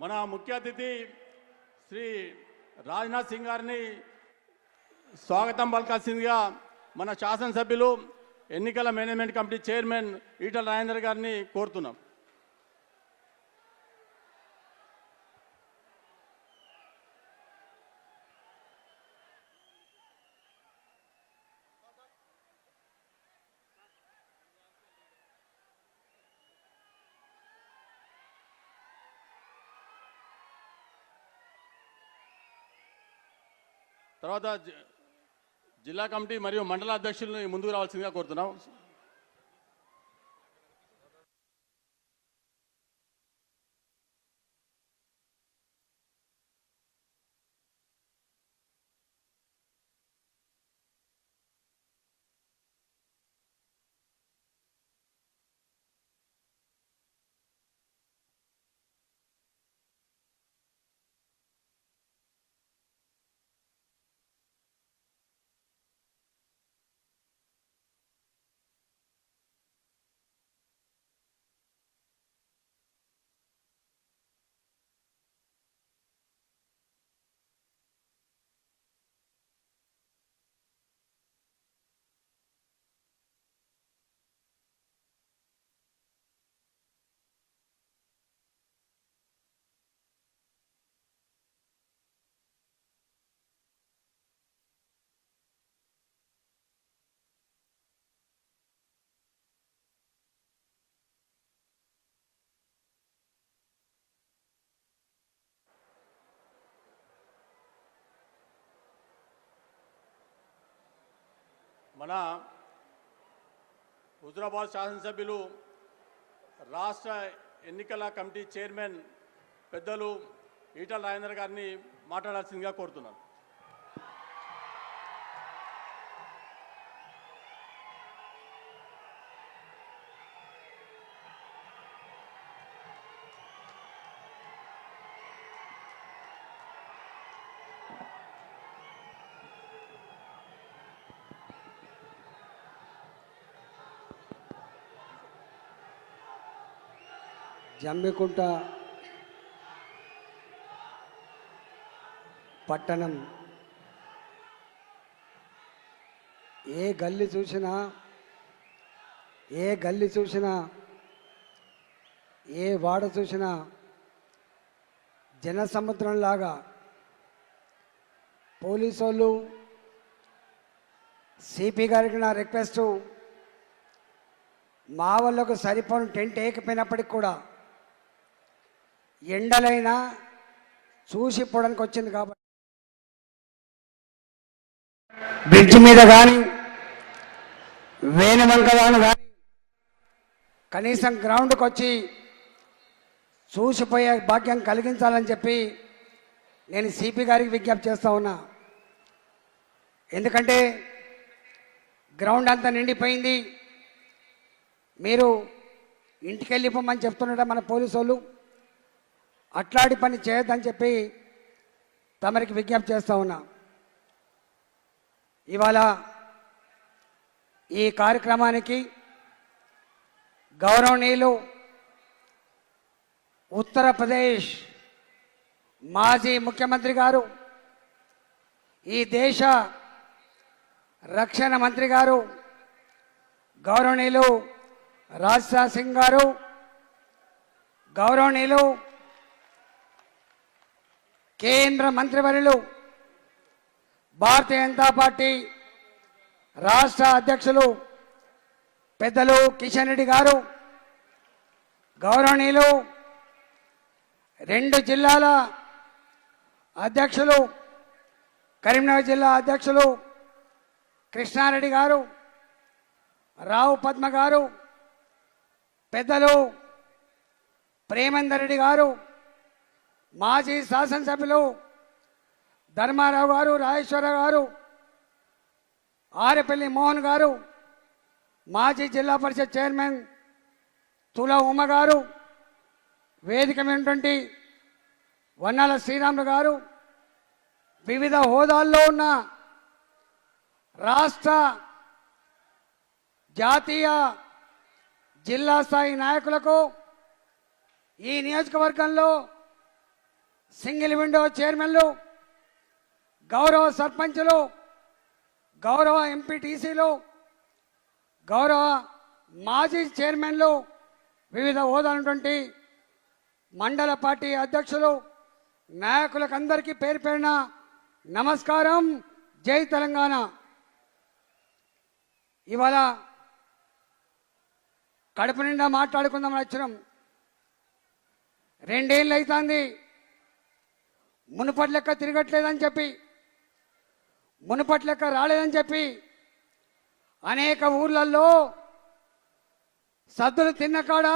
మన ముఖ్య అతిథి శ్రీ రాజ్నాథ్ సింగ్ గారిని స్వాగతం పలకాల్సిందిగా మన శాసనసభ్యులు ఎన్నికల management committee chairman Etela Rajender గారిని కోరుతున్నాం. తర్వాత జిల్లా కమిటీ మరియు మండల అధ్యక్షుల్ని ముందుకు రావాల్సిందిగా కోరుతున్నాం. మన హుజరాబాద్ శాసనసభ్యులు రాష్ట్ర ఎన్నికల కమిటీ చైర్మన్ పెద్దలు ఈటల రాజేందర్ గారిని మాట్లాడాల్సిందిగా కోరుతున్నాను. జమ్మికుంట పట్టణం ఏ గల్లీ చూసినా ఏ వాడ చూసినా జనసముద్రంలాగా పోలీసు వాళ్ళు సిపి గారికి నా రిక్వెస్టు, మా వాళ్ళకు సరిపోని టెంట్ వేయకపోయినప్పటికి కూడా ఎండలైనా చూసిపోవడానికి వచ్చింది కాబట్టి బ్రిడ్జ్ మీద కానీ వేణువంకలను కానీ కనీసం గ్రౌండ్కి వచ్చి చూసిపోయే భాగ్యం కలిగించాలని చెప్పి నేను సిపి గారికి విజ్ఞప్తి చేస్తూ ఉన్నా. ఎందుకంటే గ్రౌండ్ అంతా నిండిపోయింది, మీరు ఇంటికి వెళ్ళిపోమని చెప్తున్నాడు మన పోలీసు వాళ్ళు. అట్లాంటి పని చేయొద్దని చెప్పి తమరికి విజ్ఞప్తి చేస్తూ ఉన్నా. ఇవాళ ఈ కార్యక్రమానికి గౌరవనీయులు ఉత్తరప్రదేశ్ మాజీ ముఖ్యమంత్రి గారు, ఈ దేశ రక్షణ మంత్రి గారు గౌరవనీయులు రాజ్నాథ్ సింగ్ గారు, గౌరవనీయులు కేంద్ర మంత్రివర్యులు భారతీయ జనతా పార్టీ రాష్ట్ర అధ్యక్షులు పెద్దలు కిషన్ రెడ్డి గారు, గౌరవనీయులు 2 జిల్లాల అధ్యక్షులు కరీంనగర్ జిల్లా అధ్యక్షులు కృష్ణారెడ్డి గారు, రావు పద్మ గారు, పెద్దలు ప్రేమేందర్ రెడ్డి గారు, మాజీ శాసనసభ్యులు ధర్మారావు గారు, రాజేశ్వరరావు గారు, ఆరెపల్లి మోహన్ గారు, మాజీ జిల్లా పరిషత్ చైర్మన్ తుల ఉమ గారు, వేదిక ఉన్నటువంటి వన్నాల శ్రీరాములు గారు, వివిధ హోదాల్లో ఉన్న రాష్ట్ర జాతీయ జిల్లా స్థాయి నాయకులకు, ఈ నియోజకవర్గంలో సింగిల్ విండో చైర్మన్లు, గౌరవ సర్పంచులు, గౌరవ ఎంపీటీసీలు, గౌరవ మాజీ చైర్మన్లు, వివిధ హోదాలటువంటి మండల పార్టీ అధ్యక్షులు, నాయకులకు అందరికీ పేరు పేరున నమస్కారం. జై తెలంగాణ. ఇవాళ కడుపు నిండా మాట్లాడుకుందామని వచ్చినాం. 2 ఏళ్ళు అవుతుంది మునుపటి లెక్క తిరగట్లేదని చెప్పి, మునుపటి లెక్క రాలేదని చెప్పి అనేక ఊర్లలో సద్దులు తిన్న కాడ,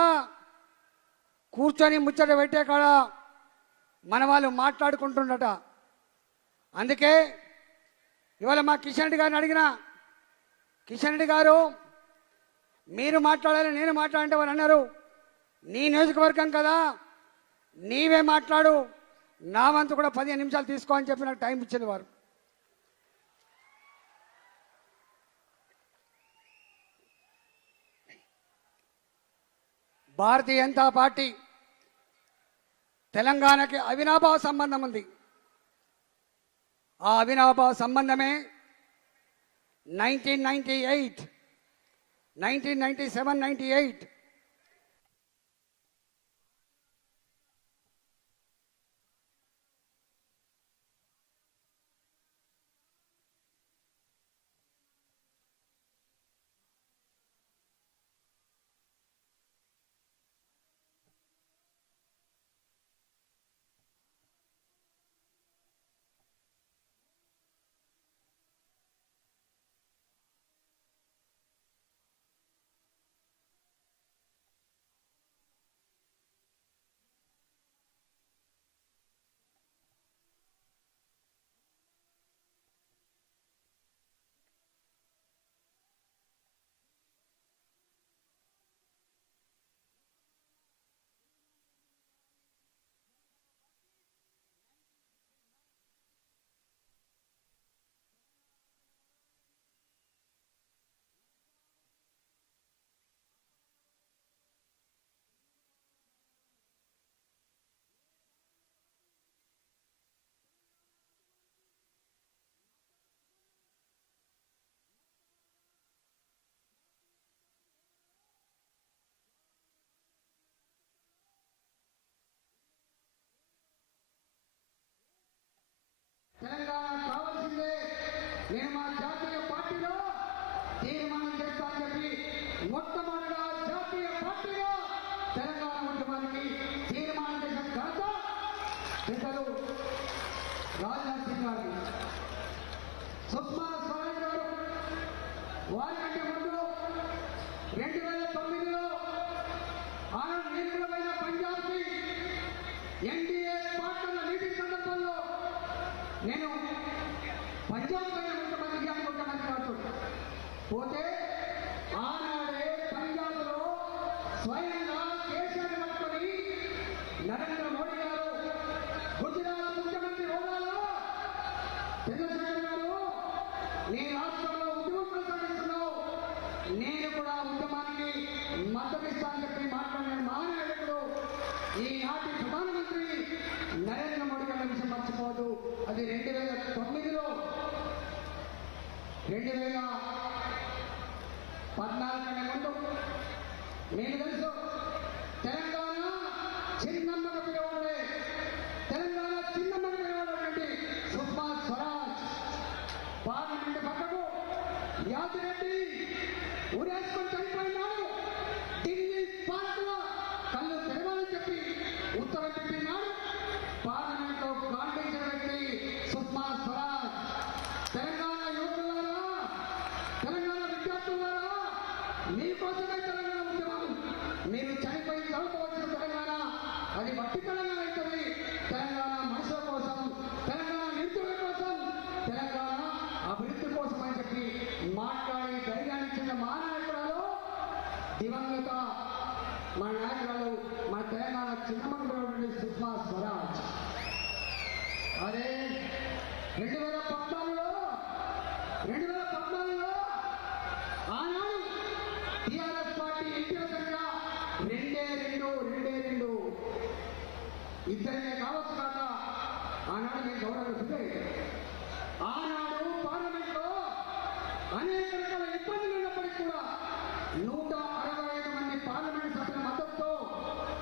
కూర్చొని ముచ్చట పెట్టే కాడ మన వాళ్ళు మాట్లాడుకుంటుండట. అందుకే ఇవాళ మా కిషన్ రెడ్డి గారిని అడిగిన, కిషన్ రెడ్డి గారు మీరు మాట్లాడాలి, నేను మాట్లాడంటే వారు అన్నారు, నీ నియోజకవర్గం కదా నీవే మాట్లాడు, నా వంతు కూడా 15 నిమిషాలు తీసుకో అని చెప్పి నాకు టైం ఇచ్చింది వారు. భారతీయ జనతా పార్టీ తెలంగాణకి అవినాభావ సంబంధం ఉంది. ఆ అవినాభావ సంబంధమే 1998, 1997, 98 తెలంగాణ కావాల్సిందే. నేను మా జాతీయ పార్టీలో తీర్మానం చేస్తానని చెప్పి మొట్టమొదటిగా జాతీయ పార్టీలో తెలంగాణ ఉద్యమానికి తీర్మానం చేసిన ఘనత పెద్దలు రాజ్నాథ్ సింగ్ గారు, సుష్మా స్వరాజ్ గారు. వారికంటే ముందు 2009లో ఆనాడు నిర్మలమైన పంజాబ్కి ఎన్డీఏ పార్టీల మీటింగ్ సందర్భంలో నేను పంజాబ్ పైన ముఖ్యమంత్రి కాదు పోతే ఆనాడే పంజాబ్లో స్వయంగా కేసీఆర్ పట్టుకొని నరేంద్ర మోడీ గారు గుజరాత్ ముఖ్యమంత్రి హోదాలో చంద్రశేఖర్ గారు నీ రాష్ట్రంలో ఉద్యమం కొనసాగిస్తున్నావు, నేను కూడా ఉద్యమానికి మద్దతిస్తానని చెప్పి మాట్లాడిన మహానాయకుడు ఈనాటి ప్రధానమంత్రి నరేంద్ర మోడీ గారి విషయం మర్చిపోదు. అది 2009లో 2014 కంటే ముందు నేను తెలుసు తెలంగాణ చిన్నమ్మగా పిలవడే, తెలంగాణ చిన్నమ్మగా పిలవడండి సుష్మా స్వరాజ్ పార్లమెంట్ పక్కకు యాదిరెడ్డి ఉరేసుకొని చనిపోయినాడు. ఢిల్లీ పార్టీలో కళ్ళు తెరవాలని చెప్పి ఉత్తరం పెట్టినాడు. పార్లమెంట్ లో గాంధీంచిన వ్యక్తి సుష్మా స్వరాజ్. తెలంగాణ యువకులారా, తెలంగాణ విద్యార్థులారా, మీకోసమే తెలంగాణ ఉద్యమం. మీరు చనిపోయి చదువుకోవాల్సిన తెలంగాణ అది మట్టి తెలంగాణ అవుతుంది. తెలంగాణ మనుషుల కోసం, తెలంగాణ నిరుద్యోగుల కోసం, తెలంగాణ అభివృద్ధి కోసం అని చెప్పి మాట్లాడి ధైర్యాన్ని ఇచ్చిన మహానాయకురాలు దివంగత మా నాయకురాలు మా తెలంగాణ చిన్నమంత్రి సుష్మా స్వరాజ్. అదే 2014లో ఆనాడు టీఆర్ఎస్ పార్టీ ఇంటిలో సంఖ్య 2 ఇద్దరినే కావచ్చు కాక మేము గౌరవిస్తుంది. ఆనాడు పార్లమెంట్లో అనేక రకాల ఇబ్బందులు ఉన్నప్పటికీ కూడా 165 మంది పార్లమెంట్ సభ్యుల మద్దతుతో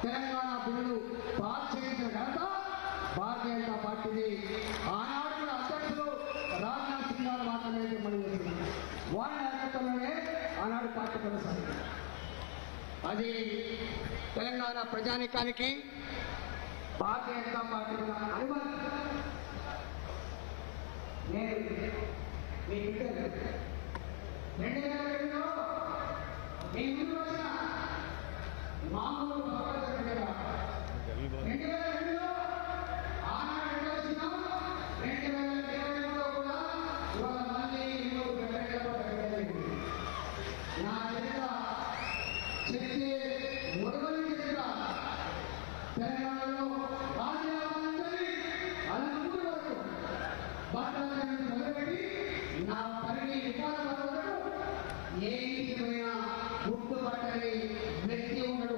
తెలంగాణ బిల్లులు పాస్ చేయించిన ఘనత భారతీయ జనతా పార్టీది. ఆనాడు కూడా అధ్యక్షులు రాజ్నాథ్ సింగ్ గారు మాత్రమే మనం చేస్తున్నారు. వారి నాయకత్వంలోనే ఆనాడు పార్టీ కొనసాగింది. అది తెలంగాణ ప్రజానీకానికి భారతీయ జనతా పార్టీ అనుమతి. నేను మీ బిడ్డలు 2002లో మీ ముందు వచ్చిన మామూలు 2002లో ఆనాడు వచ్చిన 2023లో కూడా ఇవాళ మళ్ళీ నా చరిత్ర చెప్తే మొదటి చరిత్ర తెలంగాణలో రాజ్యాంగాన్ని అనంతపురం వరకు భారతదేశాన్ని మొదలుపెట్టి నా పరిధి వికాసం వరకు ఏ ఇంటికైనా గుర్తుపట్టని వ్యక్తి ఉండడు.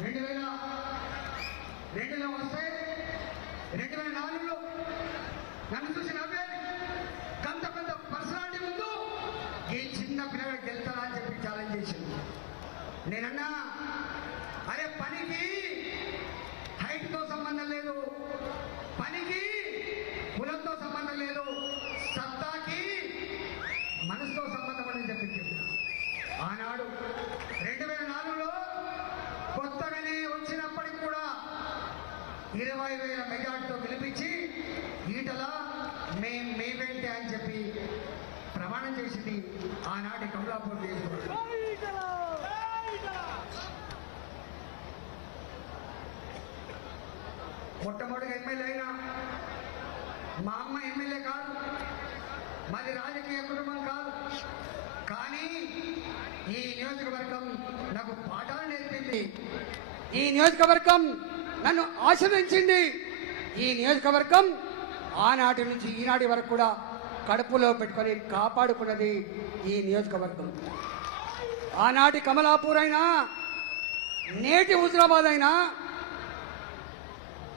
2002లో వస్తే 2004లో నన్ను చూసి నవ్వేది. కొంత పర్సనాలిటీ ముందు ఈ చిన్న పిల్లలు గెలుతారా అని చెప్పి ఛాలెంజ్ చేసింది. నేనన్నా అరే పనికి హైట్తో సంబంధం లేదు, పనికి కులంతో సంబంధం లేదు, సత్తాకి మనసుతో సంబంధం అని చెప్పి ఆనాడు 2004లో కొత్తగానే వచ్చినప్పటికి కూడా 20,000 మెజార్టీతో గెలిపించి ఈటల మేమేంటి అని చెప్పి ప్రమాణం చేసింది ఆనాటి కమలాపూర్ నియోజకవర్గం. మొట్టమొదటి ఎమ్మెల్యే అయినా మా అమ్మ ఎమ్మెల్యే కాదు, మాది రాజకీయ కుటుంబం కాదు, కానీ ఈ నియోజకవర్గం నాకు పాఠాలు నేర్పింది. ఈ నియోజకవర్గం నన్ను ఆశీర్వదించింది. ఈ నియోజకవర్గం ఆనాటి నుంచి ఈనాటి వరకు కూడా కడుపులో పెట్టుకొని కాపాడుకున్నది ఈ నియోజకవర్గం. ఆనాటి కమలాపూర్ అయినా నేటి హుజరాబాద్ అయినా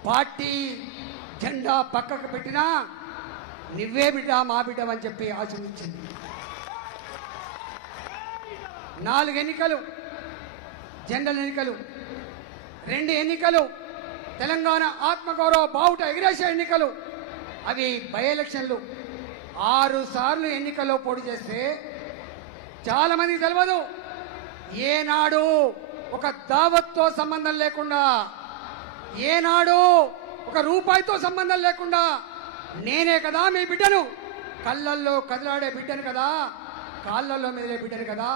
పార్టీ జెండా పక్కకు పెట్టినా నువ్వే బిడ్డ మా బిడ్డ అని చెప్పి ఆశీర్వదించింది. 4 ఎన్నికలు, జనరల్ ఎన్నికలు, 2 ఎన్నికలు, తెలంగాణ ఆత్మగౌరవ బావుట ఎగిరేసే ఎన్నికలు, అవి బై ఎలక్షన్లు. 6 సార్లు ఎన్నికల్లో పోటీ చేస్తే చాలా మందికి తెలియదు. ఏనాడు ఒక దావత్తో సంబంధం లేకుండా, ఏనాడు ఒక రూపాయితో సంబంధం లేకుండా నేనే కదా మీ బిడ్డను, కళ్ళల్లో కదిలాడే బిడ్డను కదా, కాళ్ళల్లో మెదిలే బిడ్డను కదా,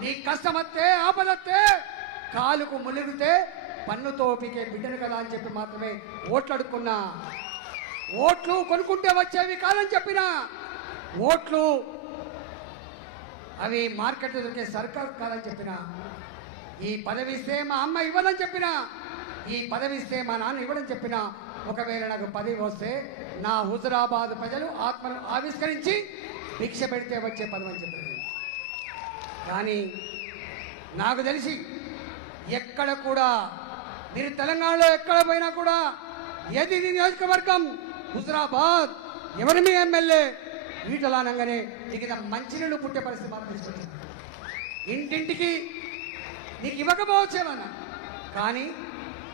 నీ కష్టమత్తే ఆపదత్తే కాలుకు ములిగితే పన్నుతో పీకే బిడ్డను కదా అని చెప్పి మాత్రమే ఓట్లు అడుక్కున్నా. ఓట్లు కొనుక్కుంటే వచ్చేవి కాదని చెప్పినా, ఓట్లు అవి మార్కెట్ దొరికే సర్కార్ కాదని చెప్పినా, ఈ పదవి ఇస్తే మా అమ్మ ఇవ్వదని చెప్పినా, ఈ పదవి ఇస్తే మా నాన్న ఇవ్వదని చెప్పినా, ఒకవేళ నాకు పదవి వస్తే నా హుజరాబాద్ ప్రజలు ఆత్మను ఆవిష్కరించి భిక్ష పెడితే వచ్చే పదవి అని చెప్పింది. కానీ నాకు తెలిసి ఎక్కడ కూడా మీరు తెలంగాణలో ఎక్కడ పోయినా కూడా ఏది నియోజకవర్గం హుజరాబాద్ ఎవరి మీ ఎమ్మెల్యే ఈటలానంగానే నీకు మంచినీళ్ళు పుట్టే పరిస్థితి మాత్రం తీసుకొచ్చింది. ఇంటింటికి నీకు ఇవ్వకపోవచ్చేమన్నా, కానీ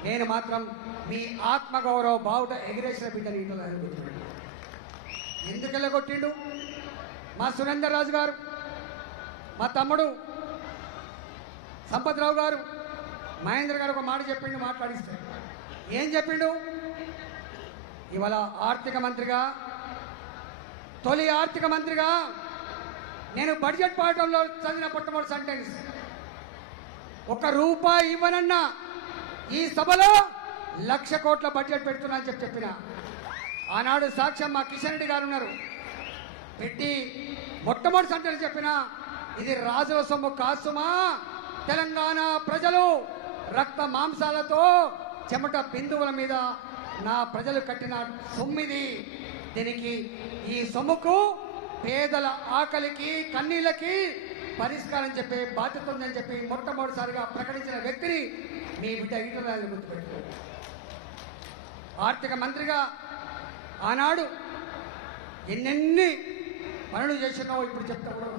నేను మాత్రం మీ ఆత్మగౌరవ బావుట ఎగిరేసిన బిడ్డని ఈటల ఎందుకు వెళ్ళగొట్టిండు? మా సురేందర్ రాజు గారు, మా తమ్ముడు సంపత్రావు గారు, మహేంద్ర గారు ఒక మాట చెప్పిండు, మాట్లాడిస్తే ఏం చెప్పిండు? ఇవాళ ఆర్థిక మంత్రిగా, తొలి ఆర్థిక మంత్రిగా నేను బడ్జెట్ పాఠంలో చదివిన మొట్టమొదటి సెంటెన్స్, 1 రూపాయి ఇవ్వనన్నా ఈ సభలో 1,00,000 కోట్ల బడ్జెట్ పెడుతున్నా అని చెప్పిన ఆనాడు సాక్ష్యం మా కిషన్ రెడ్డి గారు ఉన్నారు. పెట్టి మొట్టమొదటి సెంటెన్స్ చెప్పిన, ఇది రాజుల సొమ్ము కాసుమా, తెలంగాణ ప్రజలు రక్త మాంసాలతో చెమట బిందువుల మీద నా ప్రజలు కట్టిన సొమ్మిది. దీనికి ఈ సొమ్ముకు పేదల ఆకలికి కన్నీళ్ళకి పరిష్కారం చెప్పే బాధ్యత ఉందని చెప్పి మొట్టమొదటిసారిగా ప్రకటించిన వ్యక్తిని మీ బిడ్డ ఈటల గుర్తుపెట్టు. ఆర్థిక మంత్రిగా ఆనాడు ఎన్నెన్ని పనులు చేసినావో ఇప్పుడు చెప్తా కూడా,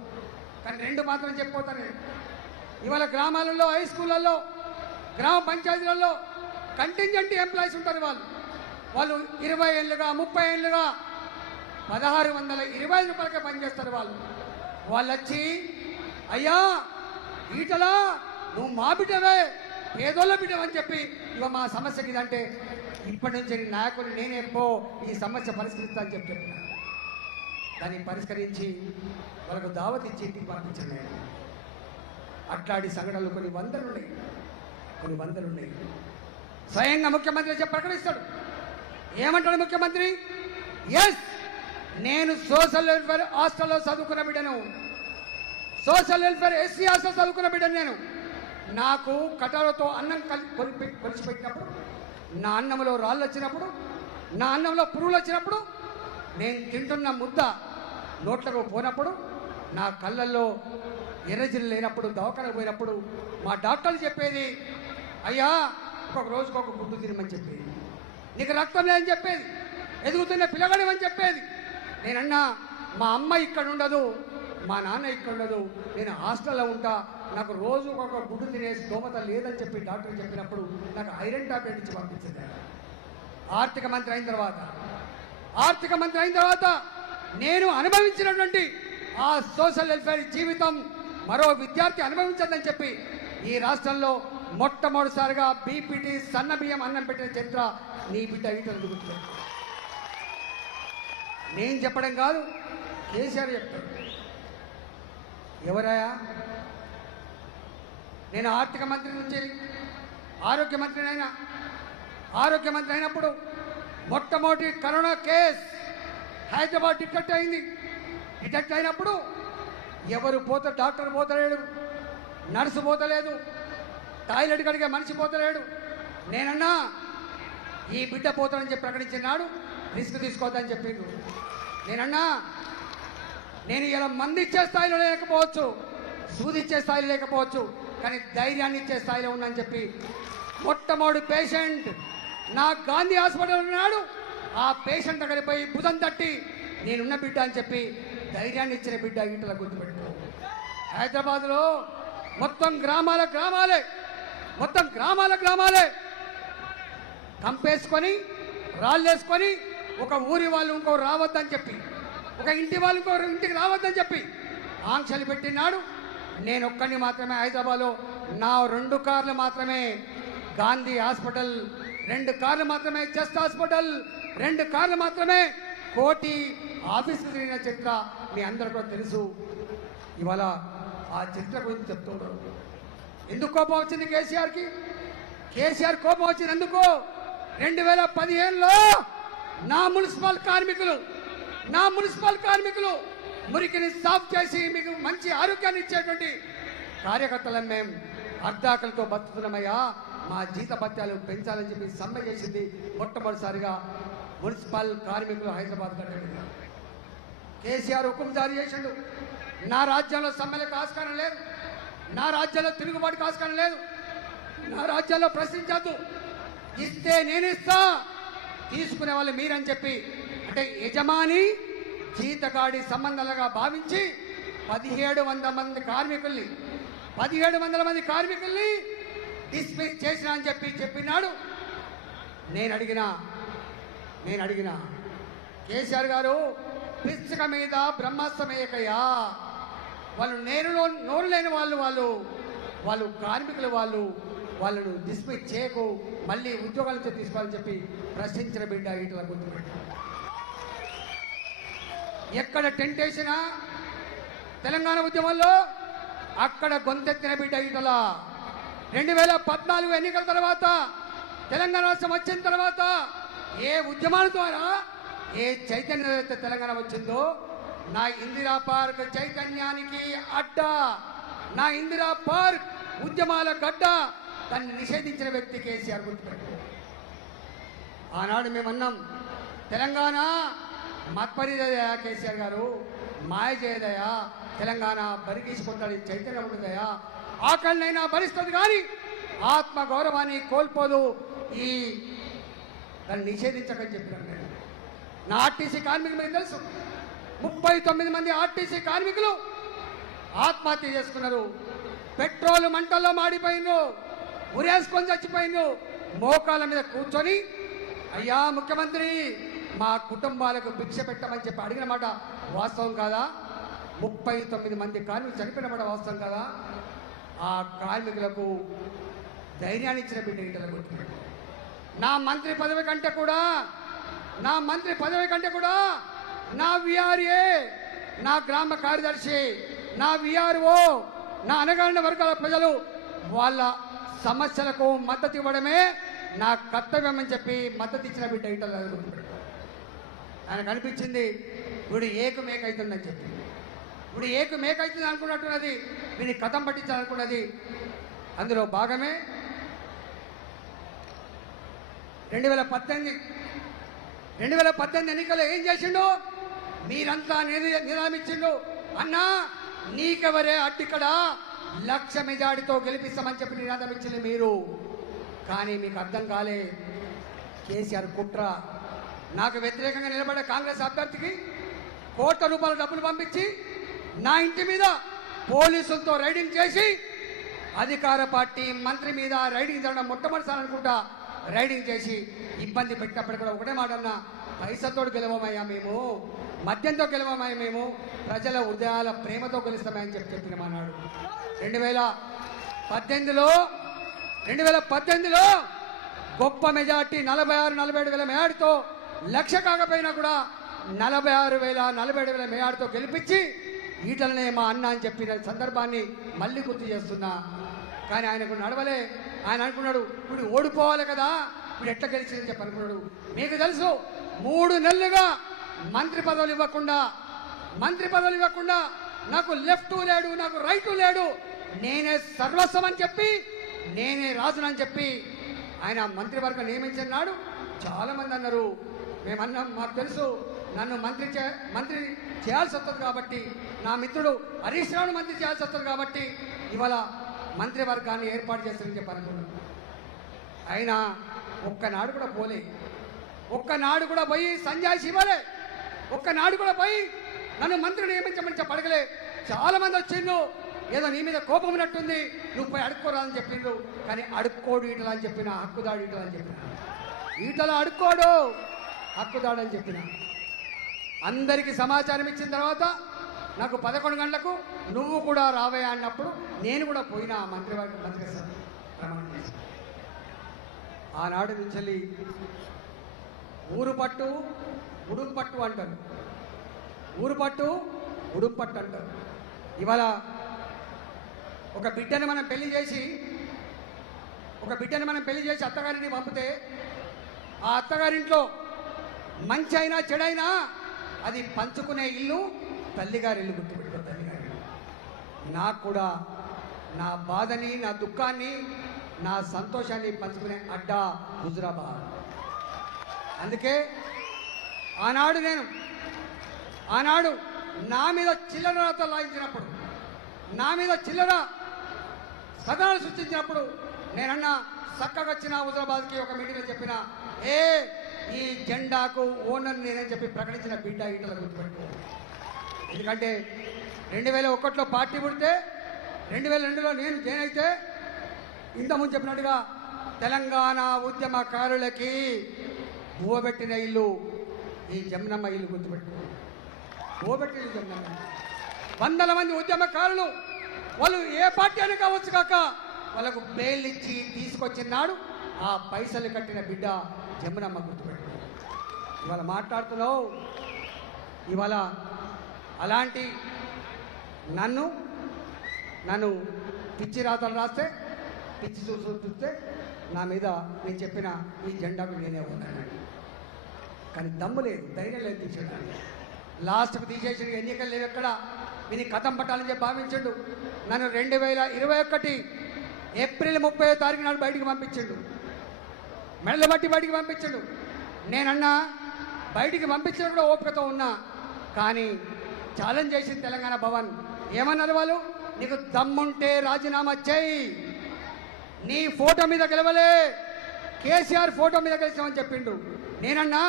కానీ రెండు మాత్రం చెప్పిపోతాను నేను. ఇవాళ గ్రామాలలో, హై స్కూళ్ళల్లో, గ్రామ పంచాయతీలలో కంటింజెంట్ ఎంప్లాయీస్ ఉంటారు. వాళ్ళు 20 ఏళ్ళుగా 30 ఏళ్ళుగా 1625 రూపాయలకే పనిచేస్తారు. వాళ్ళు వచ్చి, అయ్యా ఈటలా నువ్వు మా బిడ్డవే, పేదోళ్ళ బిడ్డవని చెప్పి ఇవ మా సమస్యకి ఇదంటే, ఇప్పటి నుంచి నాయకుడు నేనే పో ఈ సమస్య పరిష్కరిస్తా అని చెప్పి చెప్పిన. దాన్ని పరిష్కరించి వాళ్ళకు దావత్ ఇచ్చి ఇంటికి పంపించాను నేను. అట్లాంటి సంఘటనలు కొన్ని వందలు ఉన్నాయి. స్వయంగా ముఖ్యమంత్రి చెప్పి ప్రకటిస్తాడు. ఏమంటాడు ముఖ్యమంత్రి? ఎస్, నేను సోషల్ వెల్ఫేర్ హాస్టల్లో చదువుకున్న బిడ్డను, సోషల్ వెల్ఫేర్ ఎస్సీ హాస్టల్ చదువుకున్న బిడ్డను నేను. నాకు కటాలతో అన్నం కొలిచిపెట్టినప్పుడు, నా అన్నంలో రాళ్ళు వచ్చినప్పుడు, నా అన్నంలో పురుగులు వచ్చినప్పుడు, నేను తింటున్న ముద్ద నోట్లకు పోయినప్పుడు, నా కళ్ళల్లో ఎర్రజిల్లు లేనప్పుడు, దవాఖానకు పోయినప్పుడు మా డాక్టర్లు చెప్పేది, అయ్యా ఒక రోజుకు ఒక గుడ్డు తినమని చెప్పేది, నీకు రక్తం లేదని చెప్పేది, ఎదుగుతున్న పిల్లగాడమని చెప్పేది. నేనన్నా మా అమ్మ ఇక్కడ ఉండదు, మా నాన్న ఇక్కడ ఉండదు, నేను హాస్టల్లో ఉంటా, నాకు రోజు ఒక గుడ్డు తినేసి దోమత లేదని చెప్పి డాక్టర్ చెప్పినప్పుడు నాకు ఐరన్ టాబ్లెట్ ఇచ్చి పంపించింది. ఆర్థిక మంత్రి అయిన తర్వాత నేను అనుభవించినటువంటి ఆ సోషల్ వెల్ఫేర్ జీవితం మరో విద్యార్థి అనుభవించదని చెప్పి ఈ రాష్ట్రంలో మొట్టమొదటిసారిగా బీపీటీ సన్న బియ్యం అన్నం పెట్టిన చరిత్ర నీ బిడ్డ ఈటలు దిగుతుంది. నేను చెప్పడం కాదు, కేసీఆర్ చెప్తాడు. ఎవరయ్యా? నేను ఆర్థిక మంత్రి నుంచి ఆరోగ్య మంత్రి అయినప్పుడు మొట్టమొదటి కరోనా కేసు హైదరాబాద్ డిటెక్ట్ అయింది. డిటెక్ట్ అయినప్పుడు ఎవరు పోతారు? డాక్టర్ పోతలేడు, నర్సు పోతలేదు, టాయిలెట్ కడిగే మనిషి పోతలేడు. నేనన్నా ఈ బిడ్డ పోతాడని చెప్పి ప్రకటించినాడు, రిస్క్ తీసుకోవద్దని చెప్పిండు. నేనన్నా నేను ఇలా మంది ఇచ్చే స్థాయిలో లేకపోవచ్చు, సూదిచ్చే స్థాయిలో లేకపోవచ్చు, కానీ ధైర్యాన్ని ఇచ్చే స్థాయిలో ఉందని చెప్పి మొట్టమొదటి పేషెంట్ నా గాంధీ హాస్పిటల్ ఉన్నాడు. ఆ పేషెంట్ అక్కడికి పోయి బుధం తట్టి నేనున్న బిడ్డ అని చెప్పి ధైర్యాన్ని ఇచ్చిన బిడ్డ ఈటల గుర్తుపెట్టు. హైదరాబాద్లో మొత్తం గ్రామాలే కంపేసుకొని రాళ్ళేసుకొని ఒక ఊరి వాళ్ళు ఇంకో రావద్దని చెప్పి, ఒక ఇంటి వాళ్ళు ఇంకో ఇంటికి రావద్దని చెప్పి ఆంక్షలు పెట్టినాడు. నేను ఒక్కడిని మాత్రమే హైదరాబాద్లో, నా 2 కార్లు మాత్రమే గాంధీ హాస్పిటల్, 2 కార్లు మాత్రమే చెస్ట్ హాస్పిటల్, 2 కార్లు మాత్రమే కోటి ఆఫీసుకు తిరిగిన చరిత్ర మీ అందరికీ కూడా తెలుసు. ఇవాళ ఆ చరిత్ర గురించి చెప్తున్నారు. ఎందుకు కోపం వచ్చింది కేసీఆర్కి? కేసీఆర్ కోపం వచ్చింది ఎందుకు? 2015లో నా మున్సిపల్ కార్మికులు మురికిని సాఫ్ చేసి మీకు మంచి ఆరోగ్యాన్ని ఇచ్చేటువంటి కార్యకర్తలం మేము అర్ధాకలతో బతుకుతున్నామయ్యా, మా జీత భత్యాలు పెంచాలని చెప్పి సమ్మె చేసింది మొట్టమొదటిసారిగా మున్సిపల్ కార్మికులు హైదరాబాద్ గడ్డ. కేసీఆర్ హుకుం జారీ చేసిండు, నా రాజ్యంలో సమ్మెలకు ఆస్కారం లేదు, నా రాజ్యంలో తిరుగుబాటుకు ఆస్కారం లేదు, నా రాజ్యంలో ప్రశ్నించద్దు, ఇస్తే నేనిస్తా, తీసుకునే వాళ్ళు మీరని చెప్పి, అంటే యజమాని జీతగాడి సంబంధాలుగా భావించి 1700 మంది కార్మికుల్ని డిస్మిస్ చేసినా అని చెప్పినాడు. నేను అడిగిన కేసీఆర్ గారు, పిచ్చక మీద బ్రహ్మాస్త్రమేయకయ్యా, వాళ్ళు నోరు లేని వాళ్ళు కార్మికులు, వాళ్ళను డిస్మిస్ చేయకు, మళ్ళీ ఉద్యోగాల నుంచి తీసుకోవాలని చెప్పి ప్రశ్నించిన బిడ్డ ఈటల గుర్తుపెట్టు. ఎక్కడ టెంటేసినా తెలంగాణ ఉద్యమంలో అక్కడ గొంతెత్తిన బిడ్డ ఈటల. 2014 ఎన్నికల తర్వాత, తెలంగాణ రాష్ట్రం వచ్చిన తర్వాత ఏ ఉద్యమాల ద్వారా ఏ చైతన్యం అయితే తెలంగాణ వచ్చిందో, నా ఇందిరా పార్క్ చైతన్యానికి అడ్డ, నా ఇందిరా పార్క్ ఉద్యమాల గడ్డ, దాన్ని నిషేధించిన వ్యక్తి కేసీఆర్ గుర్తుపెట్టు. ఆనాడు మేమన్నాం, తెలంగాణ మత్పరిదయా కేసీఆర్ గారు, మాయ చేయదయా, తెలంగాణ బరిగీసుకుంటాడు, చైతన్యం ఉంటుందయా, ఆకలినైనా భరిస్తుంది కానీ ఆత్మ గౌరవాన్ని కోల్పోదు. ఈ దాన్ని నిషేధించకని చెప్పినాను నేను. నా ఆర్టీసీ కార్మికులు మీకు తెలుసు, 39 మంది ఆర్టీసీ కార్మికులు ఆత్మహత్య చేసుకున్నారు. పెట్రోల్ మంటల్లో మాడిపోయిండు, ఉరేసుకొని చచ్చిపోయిండు. మోకాళ్ళ మీద కూర్చొని అయ్యా ముఖ్యమంత్రి మా కుటుంబాలకు భిక్ష పెట్టమని చెప్పి అడిగిన మాట వాస్తవం కాదా? 39 మంది కార్మికులు చనిపోయిన మాట వాస్తవం కాదా? ఆ కార్మికులకు ధైర్యాన్ని ఇచ్చిన బిడ్డ ఈటల గుర్తుపెట్టు. నా మంత్రి పదవి కంటే కూడా నా విఆర్ఏ, నా గ్రామ కార్యదర్శి, నా విఆర్ఓ, నా అనగారిన వర్గాల ప్రజలు వాళ్ళ సమస్యలకు మద్దతు ఇవ్వడమే నా కర్తవ్యం అని చెప్పి మద్దతు ఇచ్చిన బిడ్డ ఈటల గుర్తుపెట్టు. ఆయనకు అనిపించింది వీడు ఏకు మేక అవుతుందని చెప్పి, ఇప్పుడు ఏకు మేక అవుతుంది అనుకున్నట్టున్నది, వీడిని కథం పట్టించాలనుకున్నది. అందులో భాగమే 2018 ఎన్నికల్లో ఏం చేసిండు? మీరంతా నిరామించిండు. అన్నా నీకెవరే అడ్డిక్కడ 1,00,000 మెజార్టీతో గెలిపిస్తామని చెప్పి నినాదం ఇచ్చింది మీరు. కానీ మీకు అర్థం కాలే కేసీఆర్ కుట్ర. నాకు వ్యతిరేకంగా నిలబడే కాంగ్రెస్ అభ్యర్థికి కోట్ల రూపాయల డబ్బులు పంపించి నా ఇంటి మీద పోలీసులతో రైడింగ్ చేసి అధికార పార్టీ మంత్రి మీద రైడింగ్ చేయడం మొట్టమొదటిసారి అనుకుంటా రైడింగ్ చేసి ఇబ్బంది పెట్టినప్పుడు కూడా ఒకటే మాట అన్నా, పైసతో గెలవమయ్యా మేము, మద్యంతో గెలవమయ్యా మేము, ప్రజల హృదయాల ప్రేమతో గెలుస్తామని చెప్పినామన్నాడు. 2018లో గొప్ప మెజార్టీ 46-47 వేల మేయాడితో, 1,00,000 కాకపోయినా కూడా 46,000-47,000 మేయాడితో గెలిపించి ఈటలనే మా అన్న అని చెప్పిన సందర్భాన్ని మళ్ళీ గుర్తు చేస్తున్నా. కానీ ఆయనకు నడవలే. ఆయన అనుకున్నాడు ఇప్పుడు ఓడిపోవాలి కదా, ఇప్పుడు ఎట్లా గెలిచిందని చెప్పి అనుకున్నాడు. మీకు తెలుసు 3 నెలలుగా మంత్రి పదవులు ఇవ్వకుండా నాకు లెఫ్ట్ లేడు, నాకు రైట్ లేడు, నేనే సర్వస్వం అని చెప్పి, నేనే రాజునని చెప్పి ఆయన మంత్రివర్గం నియమించినాడు. చాలా మంది అన్నారు, మేమన్నాం మాకు తెలుసు నన్ను మంత్రి చేయాల్సి వస్తుంది కాబట్టి, నా మిత్రుడు హరీష్ రావును మంత్రి చేయాల్సి వస్తుంది కాబట్టి ఇవాళ మంత్రివర్గాన్ని ఏర్పాటు చేస్తారని చెప్పి అనుకున్నాను. అయినా ఒక్కనాడు కూడా పోలే, ఒక్కనాడు కూడా పోయి సంజాయిషి ఇవ్వలే, ఒక్కనాడు కూడా పోయి నన్ను మంత్రి నియమించమని చెప్పి అడగలే. చాలా మంది వచ్చిండు, ఏదో నీ మీద కోపం ఉన్నట్టుంది, నువ్వు పోయి అడుక్కోరాదని చెప్పిండ్రు. కానీ అడుక్కోడు ఈటల అని చెప్పిన, హక్కుదాడు ఈటల అని చెప్పిన. ఈటల అడుక్కోడు, హక్కుదాడు అని చెప్పిన. అందరికీ సమాచారం ఇచ్చిన తర్వాత నాకు 11 గంటలకు నువ్వు కూడా రావే అన్నప్పుడు నేను కూడా పోయినా మంత్రివర్గ ప్రమాణం చేసి. ఆనాడు నుంచి ఊరు పట్టు ఉడుం పట్టు అంటారు, ఊరు పట్టు ఉడుం పట్టు అంటారు. ఇవాళ ఒక బిడ్డని మనం పెళ్లి చేసి అత్తగారిని పంపితే ఆ అత్తగారింట్లో మంచి అయినా చెడైనా అది పంచుకునే ఇల్లు తల్లిగారి ఇల్లు. గుర్తుపెట్టుకో, తల్లిగారి ఇల్లు. నాకు కూడా నా బాధని, నా దుఃఖాన్ని, నా సంతోషాన్ని పంచుకునే అడ్డా హుజురాబాద్. అందుకే ఆనాడు నా మీద చిల్లర రాతలు లాయించినప్పుడు, నా మీద చిల్లర కథనాలు సృష్టించినప్పుడు నేనన్నా చక్కగా వచ్చిన హుజురాబాద్కి ఒక మీటింగ్లో చెప్పిన, ఈ జెండాకు ఓనర్ నేనని చెప్పి ప్రకటించిన బిడ్డ ఈటల గుర్తుపెట్టు. ఎందుకంటే 2001లో పార్టీ పుడితే 2002లో నేను జాయిన్ అయితే ఇంతకుముందు చెప్పినట్టుగా తెలంగాణ ఉద్యమకారులకి ఊబెట్టిన ఇల్లు ఈ జమునమ్మ ఇల్లు. గుర్తుపెట్టు, ఊబెట్టిన జమునమ్మ. 100 మంది ఉద్యమకారులు వాళ్ళు ఏ పార్టీ అని కావచ్చు కాక వాళ్ళకు బెయిల్ ఇచ్చి తీసుకొచ్చినాడు ఆ పైసలు కట్టిన బిడ్డ జమునమ్మ. గుర్తుపెట్టు. ఇవాళ మాట్లాడుతున్నావు, ఇవాళ అలాంటి నన్ను పిచ్చి రాతలు రాస్తే, పిచ్చి చూస్తే నా మీద నేను చెప్పిన ఈ జెండాకు నేనే ఉన్నాను. కానీ దమ్ము లేదు, ధైర్యం లేదు తీసేయడానికి. లాస్ట్కి తీసేసిన ఎన్నికలు లేవు ఎక్కడ, వీని కథం పట్టాలని చెప్పి భావించండు. నన్ను 2021 ఏప్రిల్ 30వ తారీఖు నాడు బయటికి పంపించిండు, మెడలు బట్టి బయటికి పంపించిండు. నేనన్నా బయటికి పంపించిన కూడా ఓపికతో ఉన్నా. కానీ ఛాలెంజ్ చేసింది తెలంగాణ భవన్. ఏమన్నారు వాళ్ళు? నీకు దమ్ముంటే రాజీనామా చేయి, నీ ఫోటో మీద గెలవలే, కేసీఆర్ ఫోటో మీద గెలిచామని చెప్పిండు. నేనన్నా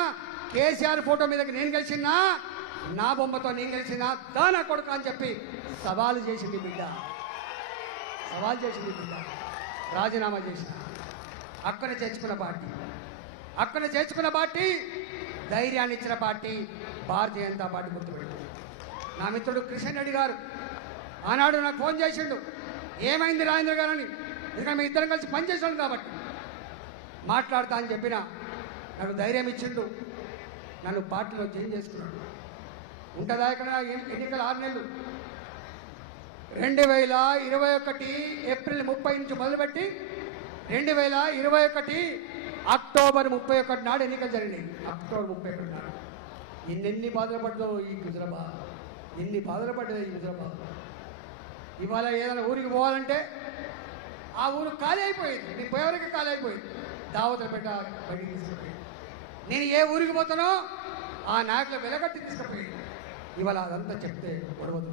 కేసీఆర్ ఫోటో మీదకి నేను గెలిచినా నా బొమ్మతో నేను గెలిచినా దానా కొడుక అని చెప్పి సవాలు చేసింది బిడ్డ. సవాల్ చేసింది బిడ్డ. రాజీనామా చేసిన అక్కడ చేర్చుకున్న పార్టీ, అక్కడ చేర్చుకున్న పార్టీ, ధైర్యాన్ని ఇచ్చిన పార్టీ భారతీయ జనతా పార్టీ గుర్తుపెట్టింది. నా మిత్రుడు కిషన్ రెడ్డి గారు ఆనాడు నాకు ఫోన్ చేసిండు, ఏమైంది రాజేంద్ర గారు అని. ఎందుకంటే మేము ఇద్దరం కలిసి పనిచేసాం కాబట్టి మాట్లాడతా అని చెప్పిన నాకు ధైర్యం ఇచ్చిండు. నన్ను పార్టీలో చేంజ్ చేసుకున్నాడు. ఉంటుందా ఇక్కడ ఎన్నికల 6 నెలలు 2021 ఏప్రిల్ 30 నుంచి మొదలుపెట్టి 2021 అక్టోబర్ 31 నాడు ఎన్నికలు జరిగినాయి. అక్టోబర్ 31 నాడు ఎన్ని బాధలు పడ్డదో ఈ హుజరాబాద్, ఎన్ని బాధలు పడ్డదో ఈ హుజరాబాద్. ఇవాళ ఏదైనా ఊరికి పోవాలంటే ఆ ఊరు ఖాళీ అయిపోయింది. నీ పోయేవరకు ఖాళీ అయిపోయింది. దావతలు పెట్ట బయటికి తీసుకుపోయింది. నేను ఏ ఊరికి పోతానో ఆ నాయకులు వెలగట్టి తీసుకుపోయింది. ఇవాళ అదంతా చెప్తే గొడవదు.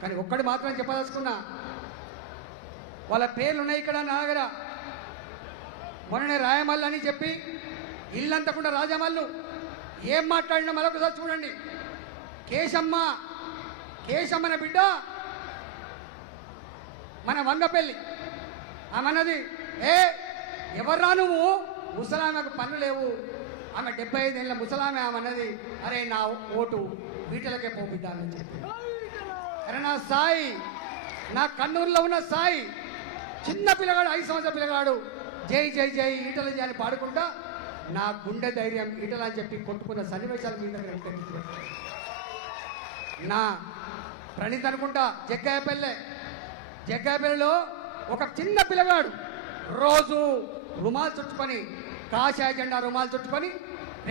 కానీ ఒక్కటి మాత్రం చెప్పదలుచుకున్నా, వాళ్ళ పేర్లు ఉన్నాయి ఇక్కడ నా దగ్గర. మొన్ననే రాయమల్లు అని చెప్పి ఇల్లంతకుండా రాజమల్లు ఏం మాట్లాడినా మరొకసారి చూడండి. కేశమ్మన బిడ్డ మన వంగపల్లి ఆమెన్నది, ఎవర్రా నువ్వు, ముసలామెకు పనులు లేవు, ఆమె 75 ఏళ్ళ ముసలామె. ఆమెన్నది, అరే నా ఓటు వీటలకే పో బిడ్డ అని చెప్పి. అరే నా సాయి, నా కన్నూరులో ఉన్న సాయి చిన్న పిల్లగాడు, 5 సంవత్సరాల పిల్లగాడు జై జై జై ఈటల జై అని పాడుకుంటా నా గుండె ధైర్యం ఈటల అని చెప్పి కొట్టుకున్న సన్నివేశాలు మీ దగ్గర నా ప్రణీత్ అనుకుంటా జగ్గాయపల్లిలో ఒక చిన్న పిల్లగాడు రోజు రుమాలు చుట్టుకొని, కాషాయ జెండా రుమాలు చుట్టుకొని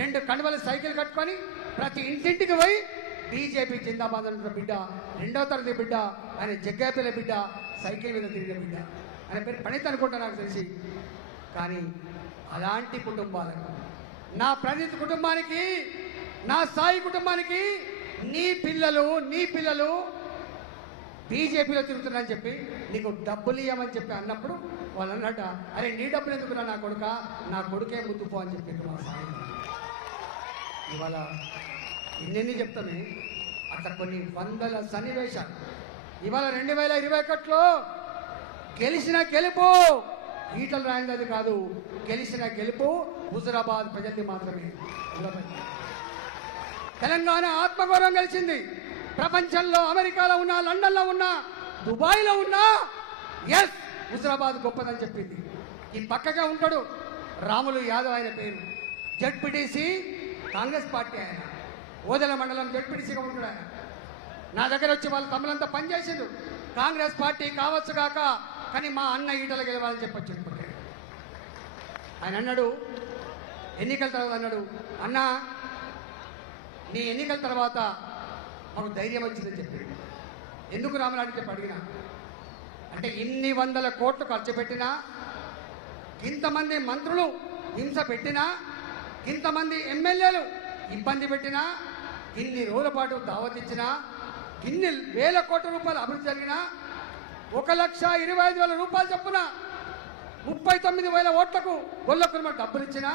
2 కణువల సైకిల్ కట్టుకొని ప్రతి ఇంటింటికి పోయి బీజేపీ జిందాబాద్ అంటున్న బిడ్డ, 2వ తరగతి బిడ్డ, ఆయన జగ్గాయపల్లి బిడ్డ, సైకిల్ మీద తిరిగిన బిడ్డ. ఆయన పేరు ప్రణీత్ అనుకుంటా నాకు తెలిసి. కానీ అలాంటి కుటుంబాలకు, నా ప్రణీత్ కుటుంబానికి, నా సాయి కుటుంబానికి నీ పిల్లలు బీజేపీలో తిరుగుతున్నారని చెప్పి నీకు డబ్బులు ఇవ్వమని చెప్పి అన్నప్పుడు వాళ్ళు అన్నట్ట, అరే నీ డబ్బులు ఎందుకురా నా కొడుక, నా కొడుకే ముందు పో అని చెప్పి మా సాయి. ఇవాళ ఎన్నెన్ని చెప్తామే అట్లా కొన్ని వందల సన్నివేశాలు. ఇవాళ 2021లో గెలిచిన గెలుపు ఈటల రాజేందర్ కాదు, గెలిచిన గెలుపు హుజరాబాద్ ప్రజల్ని మాత్రమే. తెలంగాణ ఆత్మగౌరవం గెలిచింది. ప్రపంచంలో అమెరికాలో ఉన్నా, లండన్లో ఉన్నా, దుబాయ్లో ఉన్నా ఎస్ హుజరాబాద్ గొప్పదని చెప్పింది. ఈ పక్కగా ఉంటాడు రాములు యాదవ్, ఆయన పేరు జడ్పీటీసీ, కాంగ్రెస్ పార్టీ. ఆయన ఓదెల మండలం జడ్పీటీసీగా ఉంటాడు. ఆయన నా దగ్గర వచ్చి వాళ్ళ తమ్ములంతా పనిచేసిండు. కాంగ్రెస్ పార్టీ కావచ్చు కాక, కానీ మా అన్న ఈటల గెలవాలని చెప్పొచ్చు. ఆయన అన్నాడు ఎన్నికల తర్వాత, అన్నాడు అన్నా నీ ఎన్నికల తర్వాత మాకు ధైర్యం వచ్చిందని చెప్పాడు. ఎందుకు రామరాజు చెప్పి అడిగినా అంటే, ఇన్ని వందల కోట్లు ఖర్చు పెట్టినా, ఇంతమంది మంత్రులు హింస పెట్టినా, ఇంతమంది ఎమ్మెల్యేలు ఇబ్బంది పెట్టినా, ఇన్ని రోజుల పాటు దావత్ ఇచ్చినా, ఇన్ని వేల కోట్ల రూపాయలు అభివృద్ధి జరిగినా, 1,25,000 రూపాయలు చొప్పున 39,000 ఓట్లకు గొల్లకుర్మ డబ్బులు ఇచ్చినా,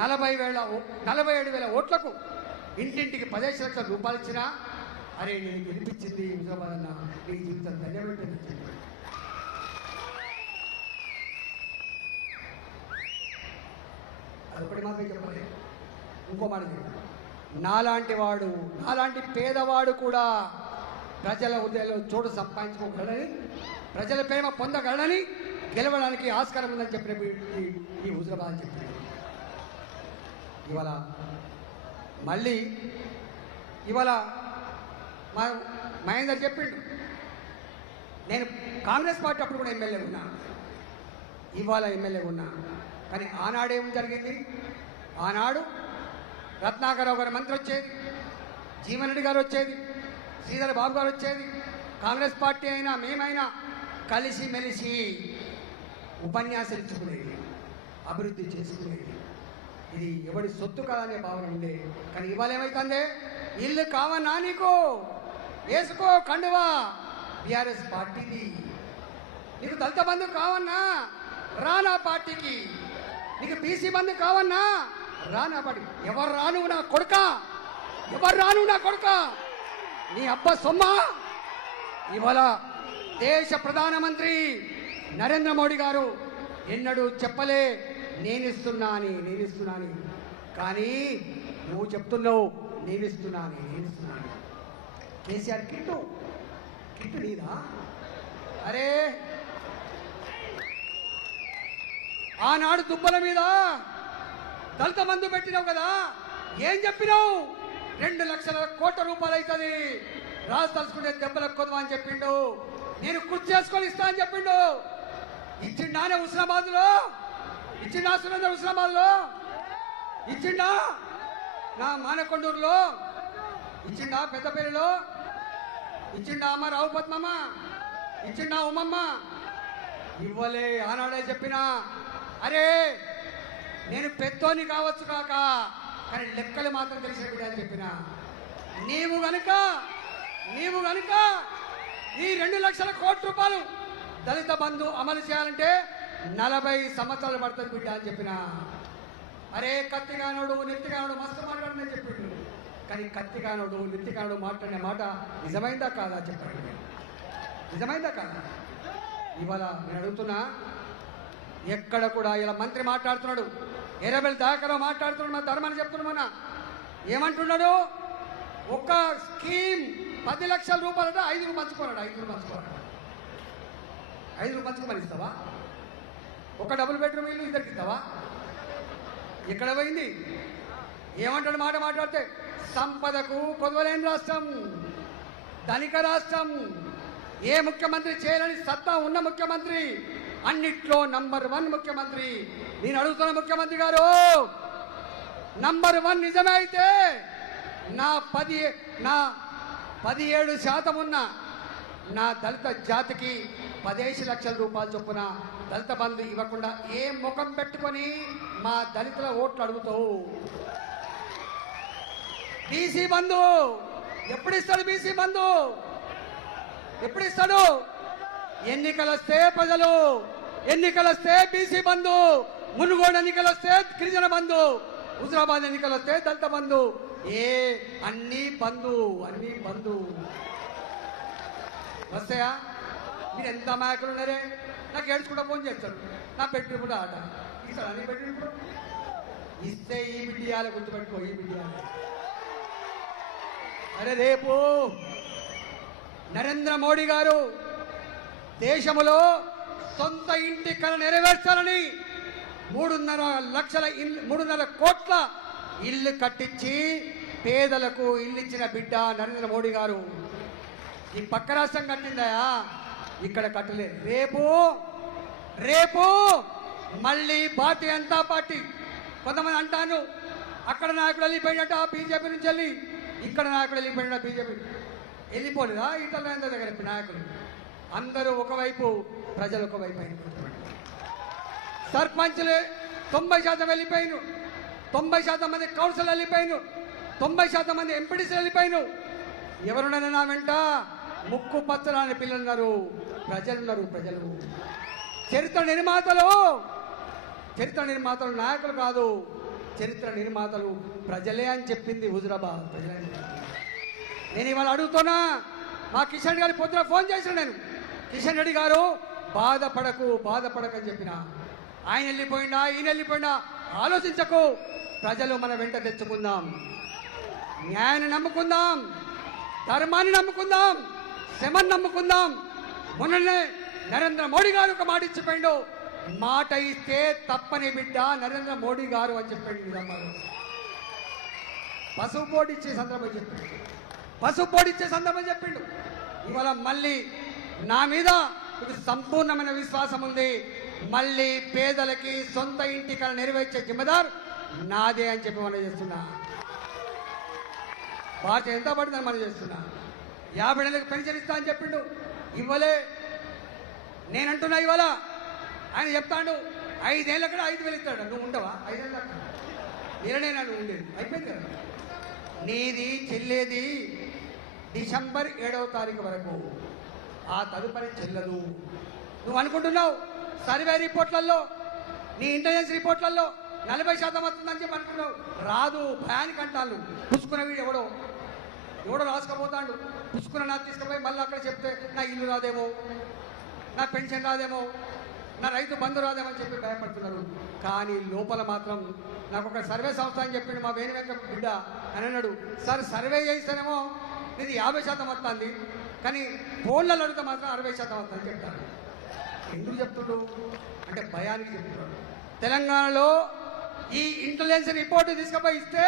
47,000 ఓట్లకు ఇంటింటికి 15 లక్షల రూపాయలు ఇచ్చినా, అరే నేను గెలిపించింది హుజరాబాద్ అన్న, నీ జీవితం ధన్యవాదాలు. అదొకటి మాత్రం చెప్పాలి. ఇంకో మాట చెప్పాలి, నాలాంటి పేదవాడు కూడా ప్రజల హృదయంలో చోటు సంపాదించుకోగలని, ప్రజల ప్రేమ పొందగలని, గెలవడానికి ఆస్కారం ఉందని చెప్పిన ఈ హుజరాబాద్ అని చెప్పారు. ఇవాళ మళ్ళీ మా మహేందర్ చెప్పిండు, నేను కాంగ్రెస్ పార్టీ అప్పుడు కూడా ఎమ్మెల్యే ఉన్నా, ఇవాళ ఎమ్మెల్యే ఉన్నా. కానీ ఆనాడేం జరిగింది, ఆనాడు రత్నాకరరావు గారి మంత్రి వచ్చేది, జీవన్ రెడ్డి గారు వచ్చేది, శ్రీధర్ బాబు గారు వచ్చేది, కాంగ్రెస్ పార్టీ అయినా మేమైనా కలిసి మెలిసి ఉపన్యాసాలు ఇచ్చుకునేది, అభివృద్ధి చేసుకునేది. ఇది ఎవడి సొత్తు కాదనే భావన ఉండే. కానీ ఇవాళ ఏమైతుందే, ఇల్లు కావన్నా నీకు వేసుకో కండువా బీఆర్ఎస్ పార్టీది, నీకు దళిత బంధు కావన్నా రా నా పార్టీకి, నీకు బీసీ బంధు కావన్నా రానా పడి ఎవరు రాను నా కొడుక, ఎవరు రాను నా కొడుక, నీ అబ్బ సొమ్మ. ఇవాళ దేశ ప్రధానమంత్రి నరేంద్ర మోడీ గారు ఎన్నడూ చెప్పలే నేనిస్తున్నా అని, కానీ నువ్వు చెప్తున్నావు నేనిస్తున్నాను. కేసీఆర్ కిట్టు నీదా? అరే ఆనాడు దుబ్బల మీద దళిత మందు పెట్టినావు కదా, ఏం చెప్పినావు? 2 లక్షల కోట్ల రూపాయలు అవుతుంది, రాజు తలుచుకుంటే దెబ్బలకు కొదవా అని చెప్పిండు. నేను కుర్చీ చేసుకొని ఇస్తా అని చెప్పిండు. ఇచ్చిండానే హుస్నాబాద్లో, ఇచ్చిండా సురేందర్ హుస్నాబాద్లో, ఇచ్చిండా నా మానకొండూరులో, ఇచ్చిండా పెద్దపల్లిలో, ఇచ్చిండా అమ్మ రావు పద్మమ్మ, ఇచ్చిండా ఉమ్మమ్మ? ఇవ్వలే. ఆనాడే చెప్పినా, అరే నేను పెద్దోని కావచ్చు కాక, కానీ లెక్కలు మాత్రం తెలిసిన బిడ్డ అని చెప్పిన. నీవు గనుక ఈ 2 లక్షల కోట్ల రూపాయలు దళిత బంధు అమలు చేయాలంటే 40 సంవత్సరాలు పడుతుంది బిడ్డ అని చెప్పిన. అరే కత్తిగానోడు నెత్తిగానోడు మస్తు మాట్లాడని చెప్పిండు, కానీ కత్తిగానోడు నెత్తిగానోడు మాట్లాడిన మాట నిజమైందా కాదా చెప్పండి, నిజమైందా కాదా? ఇవాళ నేను అడుగుతున్నా, ఎక్కడ కూడా ఇలా మంత్రి మాట్లాడుతున్నాడు, ఎర్రబెల్లి దాకలో మాట్లాడుతున్నాడు, మన ధర్మాన్ని చెప్తున్నాడు. మన ఏమంటున్నాడు? ఒక స్కీమ్ 10 లక్షల రూపాయలు 5 పంచుకోన్నాడు. 5 పంచుకోమని ఇస్తావా? ఒక డబుల్ బెడ్రూమ్ ఇల్లు ఇద్దరికి ఇస్తావా? ఎక్కడ పోయింది? ఏమంటాడు మాట మాట్లాడితే? సంపదకు కొదవలేని రాష్ట్రం, ధనిక రాష్ట్రం, ఏ ముఖ్యమంత్రి చేయలేని సత్తా ఉన్న ముఖ్యమంత్రి, అన్నిట్లో నంబర్ 1 ముఖ్యమంత్రి. నేను అడుగుతున్న ముఖ్యమంత్రి గారు, నంబర్ 1 నిజమే అయితే నా 17% ఉన్న నా దళిత జాతికి 15 లక్షల రూపాయలు చొప్పున దళిత బంధు ఇవ్వకుండా ఏ ముఖం పెట్టుకొని మా దళితుల ఓట్లు అడుగుతావు? బీసీ బంధు ఎప్పుడు ఇస్తాడు? బీసీ బంధు ఎప్పుడు ఇస్తాడు? ఎన్నికలు వస్తే ప్రజలు, ఎన్నికలు వస్తే బీసీ బంధు, మునుగోడు ఎన్నికలు వస్తే గిరిజన బంధు, హుజరాబాద్ ఎన్నికలు వస్తే దళిత బంధు. అన్ని బంధు వస్తాయా? మీరు ఎంత అమాయకులు ఉన్నారే. నాకు ఏడ్చుకుంటా ఫోన్ చేస్తాడు, నా పెట్టి కూడా ఆట ఇస్తాడు. అన్ని పెట్టి ఇస్తే ఈ బిడ్డియాలు గుర్తుపెట్టుకో, ఈ బిడ్డియాలు. అరే రేపు నరేంద్ర మోడీ గారు దేశంలో సొంత ఇంటి కళ నెరవేర్చాలని 3.5 కోట్ల ఇల్లు కట్టించి పేదలకు ఇల్లు ఇచ్చిన బిడ్డ నరేంద్ర మోడీ గారు. ఈ పక్క రాష్ట్రం కట్టిందయా, ఇక్కడ కట్టలేదు. రేపు మళ్ళీ భారతీయ జనతా పార్టీ, కొంతమంది అంటాను అక్కడ నాయకుడు వెళ్ళిపోయినట్టు బీజేపీ నుంచి వెళ్ళి, ఇక్కడ నాయకుడు వెళ్ళిపోయినట్టు బీజేపీ వెళ్ళిపోలేదా? ఇతర దగ్గర నాయకులు అందరూ ఒకవైపు, ప్రజలు ఒకవైపు అయిపోతున్నారు. సర్పంచ్లు 90% వెళ్ళిపోయిను, 90% మంది కౌన్సిల్ వెళ్ళిపోయిను, 90% మంది ఎంపీటీసీలు వెళ్ళిపోయిను. ఎవరున్నారు నా వెంట? ముక్కు పచ్చరాని పిల్లలున్నారు, ప్రజలున్నారు. చరిత్ర నిర్మాతలు నాయకులు కాదు, చరిత్ర నిర్మాతలు ప్రజలే అని చెప్పింది హుజరాబాద్ ప్రజలే. నేను ఇవాళ అడుగుతున్నా, మా కిషన్ గారి పొద్దున ఫోన్ చేశాను నేను. కిషన్ రెడ్డి గారు బాధపడకని చెప్పిన. ఆయన వెళ్ళిపోయినా ఈయన వెళ్ళిపోయినా ఆలోచించకు, ప్రజలు మన వెంట తెచ్చుకుందాం, న్యాయాన్ని నమ్ముకుందాం, ధర్మాన్ని నమ్ముకుందాం, శ్రమను నమ్ముకుందాం. మొన్ననే నరేంద్ర మోడీ గారు ఒక మాట ఇచ్చిపోయిండు, మాట ఇస్తే తప్పని బిడ్డ నరేంద్ర మోడీ గారు అని చెప్పాడు. పసుపు బోర్డు ఇచ్చే సందర్భం చెప్పిండు. ఇవాళ మళ్ళీ నా మీద సంపూర్ణమైన విశ్వాసం ఉంది. మళ్ళీ పేదలకి సొంత ఇంటి కళ నెరవేర్చే జిమ్మదార్ నాదే అని చెప్పి మనం చేస్తున్నా. భారతీయ జనతా పార్టీ మనం చేస్తున్నా. 50 ఏళ్ళకి పెన్షన్ ఇస్తా అని చెప్పిండు, ఇవ్వలే. నేనంటున్నా ఇవాళ ఆయన చెప్తాడు 5 ఏళ్ళ కూడా 5,000 ఇస్తాడు. నువ్వు ఉండవా 5 ఏళ్ళ? నేనైనా నువ్వు ఉండేది అయిపోయింది కదా. నీది చెల్లేది డిసెంబర్ 7వ తారీఖు వరకు, ఆ తదుపరి చెల్లదు. నువ్వు అనుకుంటున్నావు సర్వే రిపోర్ట్లలో, నీ ఇంటెలిజెన్స్ రిపోర్ట్లలో 40% వస్తుందని చెప్పి అనుకున్నావు. రాదు, భయానికి అంటాను. పుచ్చుకున్న వీడు ఎవడో రాసుకపోతాడు. పుచ్చుకున్న నాకు తీసుకుపోయి మళ్ళీ అక్కడ చెప్తే నా ఇల్లు రాదేమో, నా పెన్షన్ రాదేమో, నా రైతు బంధు రాదేమో అని చెప్పి భయపడుతున్నారు. కానీ లోపల మాత్రం నాకు ఒక సర్వే సంస్థ అని చెప్పిండు మా వేణు వెంకట బిడ్డ అని అన్నాడు. సార్ సర్వే చేస్తేనేమో ఇది 50% వస్తుంది, కానీ ఫోన్లలో అడిగితే మాత్రం 60% వస్తుందని చెప్తాడు. ఎందుకు చెప్తుడు అంటే భయానికి చెప్తున్నాడు. తెలంగాణలో ఈ ఇంటెలిజెన్స్ రిపోర్ట్ తీసుకుపోయి ఇస్తే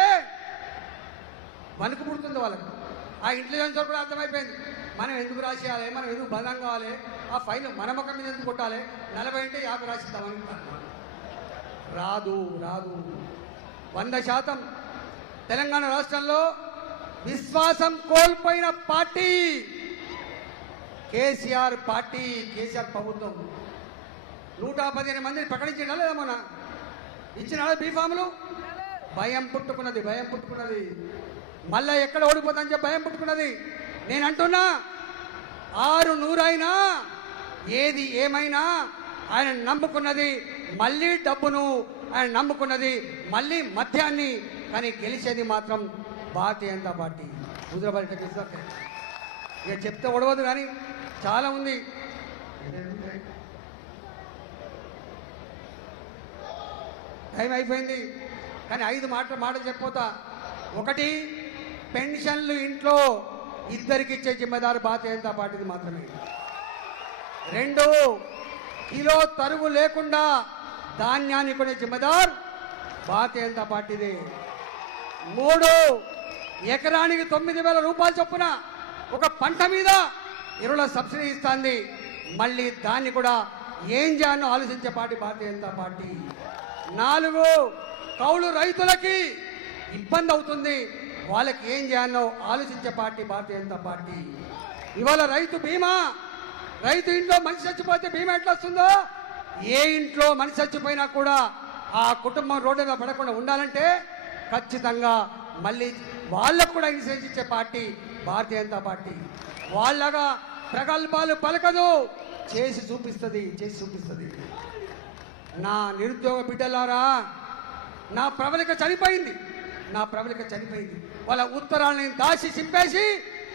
వణుకు పుడుతుంది వాళ్ళకు. ఆ ఇంటెలిజెన్స్ కూడా అర్థమైపోయింది, మనం ఎందుకు రాసేయాలి, మనం ఎందుకు బలం కావాలి, ఆ ఫైల్ మన ముఖం మీద ఎందుకు కొట్టాలి, 40 అంటే 50 రాసిద్దామని. రాదు 100% తెలంగాణ రాష్ట్రంలో విశ్వాసం కోల్పోయిన పార్టీ కేసీఆర్ పార్టీ, కేసీఆర్ ప్రభుత్వం. 115 మందిని ప్రకటించినా లేదా మొన్న ఇచ్చిన బీఫాములు. భయం పుట్టుకున్నది. మళ్ళా ఎక్కడ ఓడిపోతాని చెప్పి భయం పుట్టుకున్నది. నేను అంటున్నా 600 అయినా ఏది ఏమైనా ఆయన నమ్ముకున్నది మళ్ళీ డబ్బును, ఆయన నమ్ముకున్నది మళ్ళీ మద్యాన్ని. కానీ గెలిచేది మాత్రం భారతీయ జనతా పార్టీ. హుజరాబాద్ ఇక చెప్తే ఒడవదు, కానీ చాలా ఉంది. టైం అయిపోయింది, కానీ 5 మాటలు చెప్పిపోతా. 1, పెన్షన్లు ఇంట్లో ఇద్దరికి ఇచ్చే జిమ్మేదారు భారతీయ జనతా పార్టీది మాత్రమే. 2, కిలో తరుగు లేకుండా ధాన్యాన్ని కొనే జిమ్మేదార్ భారతీయ జనతా పార్టీది. 3, ఎకరానికి 9,000 రూపాయలు చొప్పున ఒక పంట మీద ఎరువుల సబ్సిడీ ఇస్తుంది. మళ్ళీ దాన్ని కూడా ఏం చేయాలో ఆలోచించే పార్టీ భారతీయ జనతా పార్టీ. 4, కౌలు రైతులకి ఇబ్బంది అవుతుంది, వాళ్ళకి ఏం చేయాలో ఆలోచించే పార్టీ భారతీయ జనతా పార్టీ. ఇవాళ రైతు బీమా, రైతు ఇంట్లో మనిషి చచ్చిపోతే బీమా ఎట్లా వస్తుందో, ఏ ఇంట్లో మనిషి చచ్చిపోయినా కూడా ఆ కుటుంబం రోడ్డు మీద పడకుండా ఉండాలంటే ఖచ్చితంగా మళ్ళీ వాళ్ళకు కూడా ఇన్సూరెన్స్ ఇచ్చే పార్టీ భారతీయ జనతా పార్టీ. వాళ్ళగా ప్రగల్భాలు పలకదు, చేసి చూపిస్తుంది. నా నిరుద్యోగ బిడ్డలారా, నా ప్రవళిక చనిపోయింది. వాళ్ళ ఉత్తరాలను దాచి చింపేసి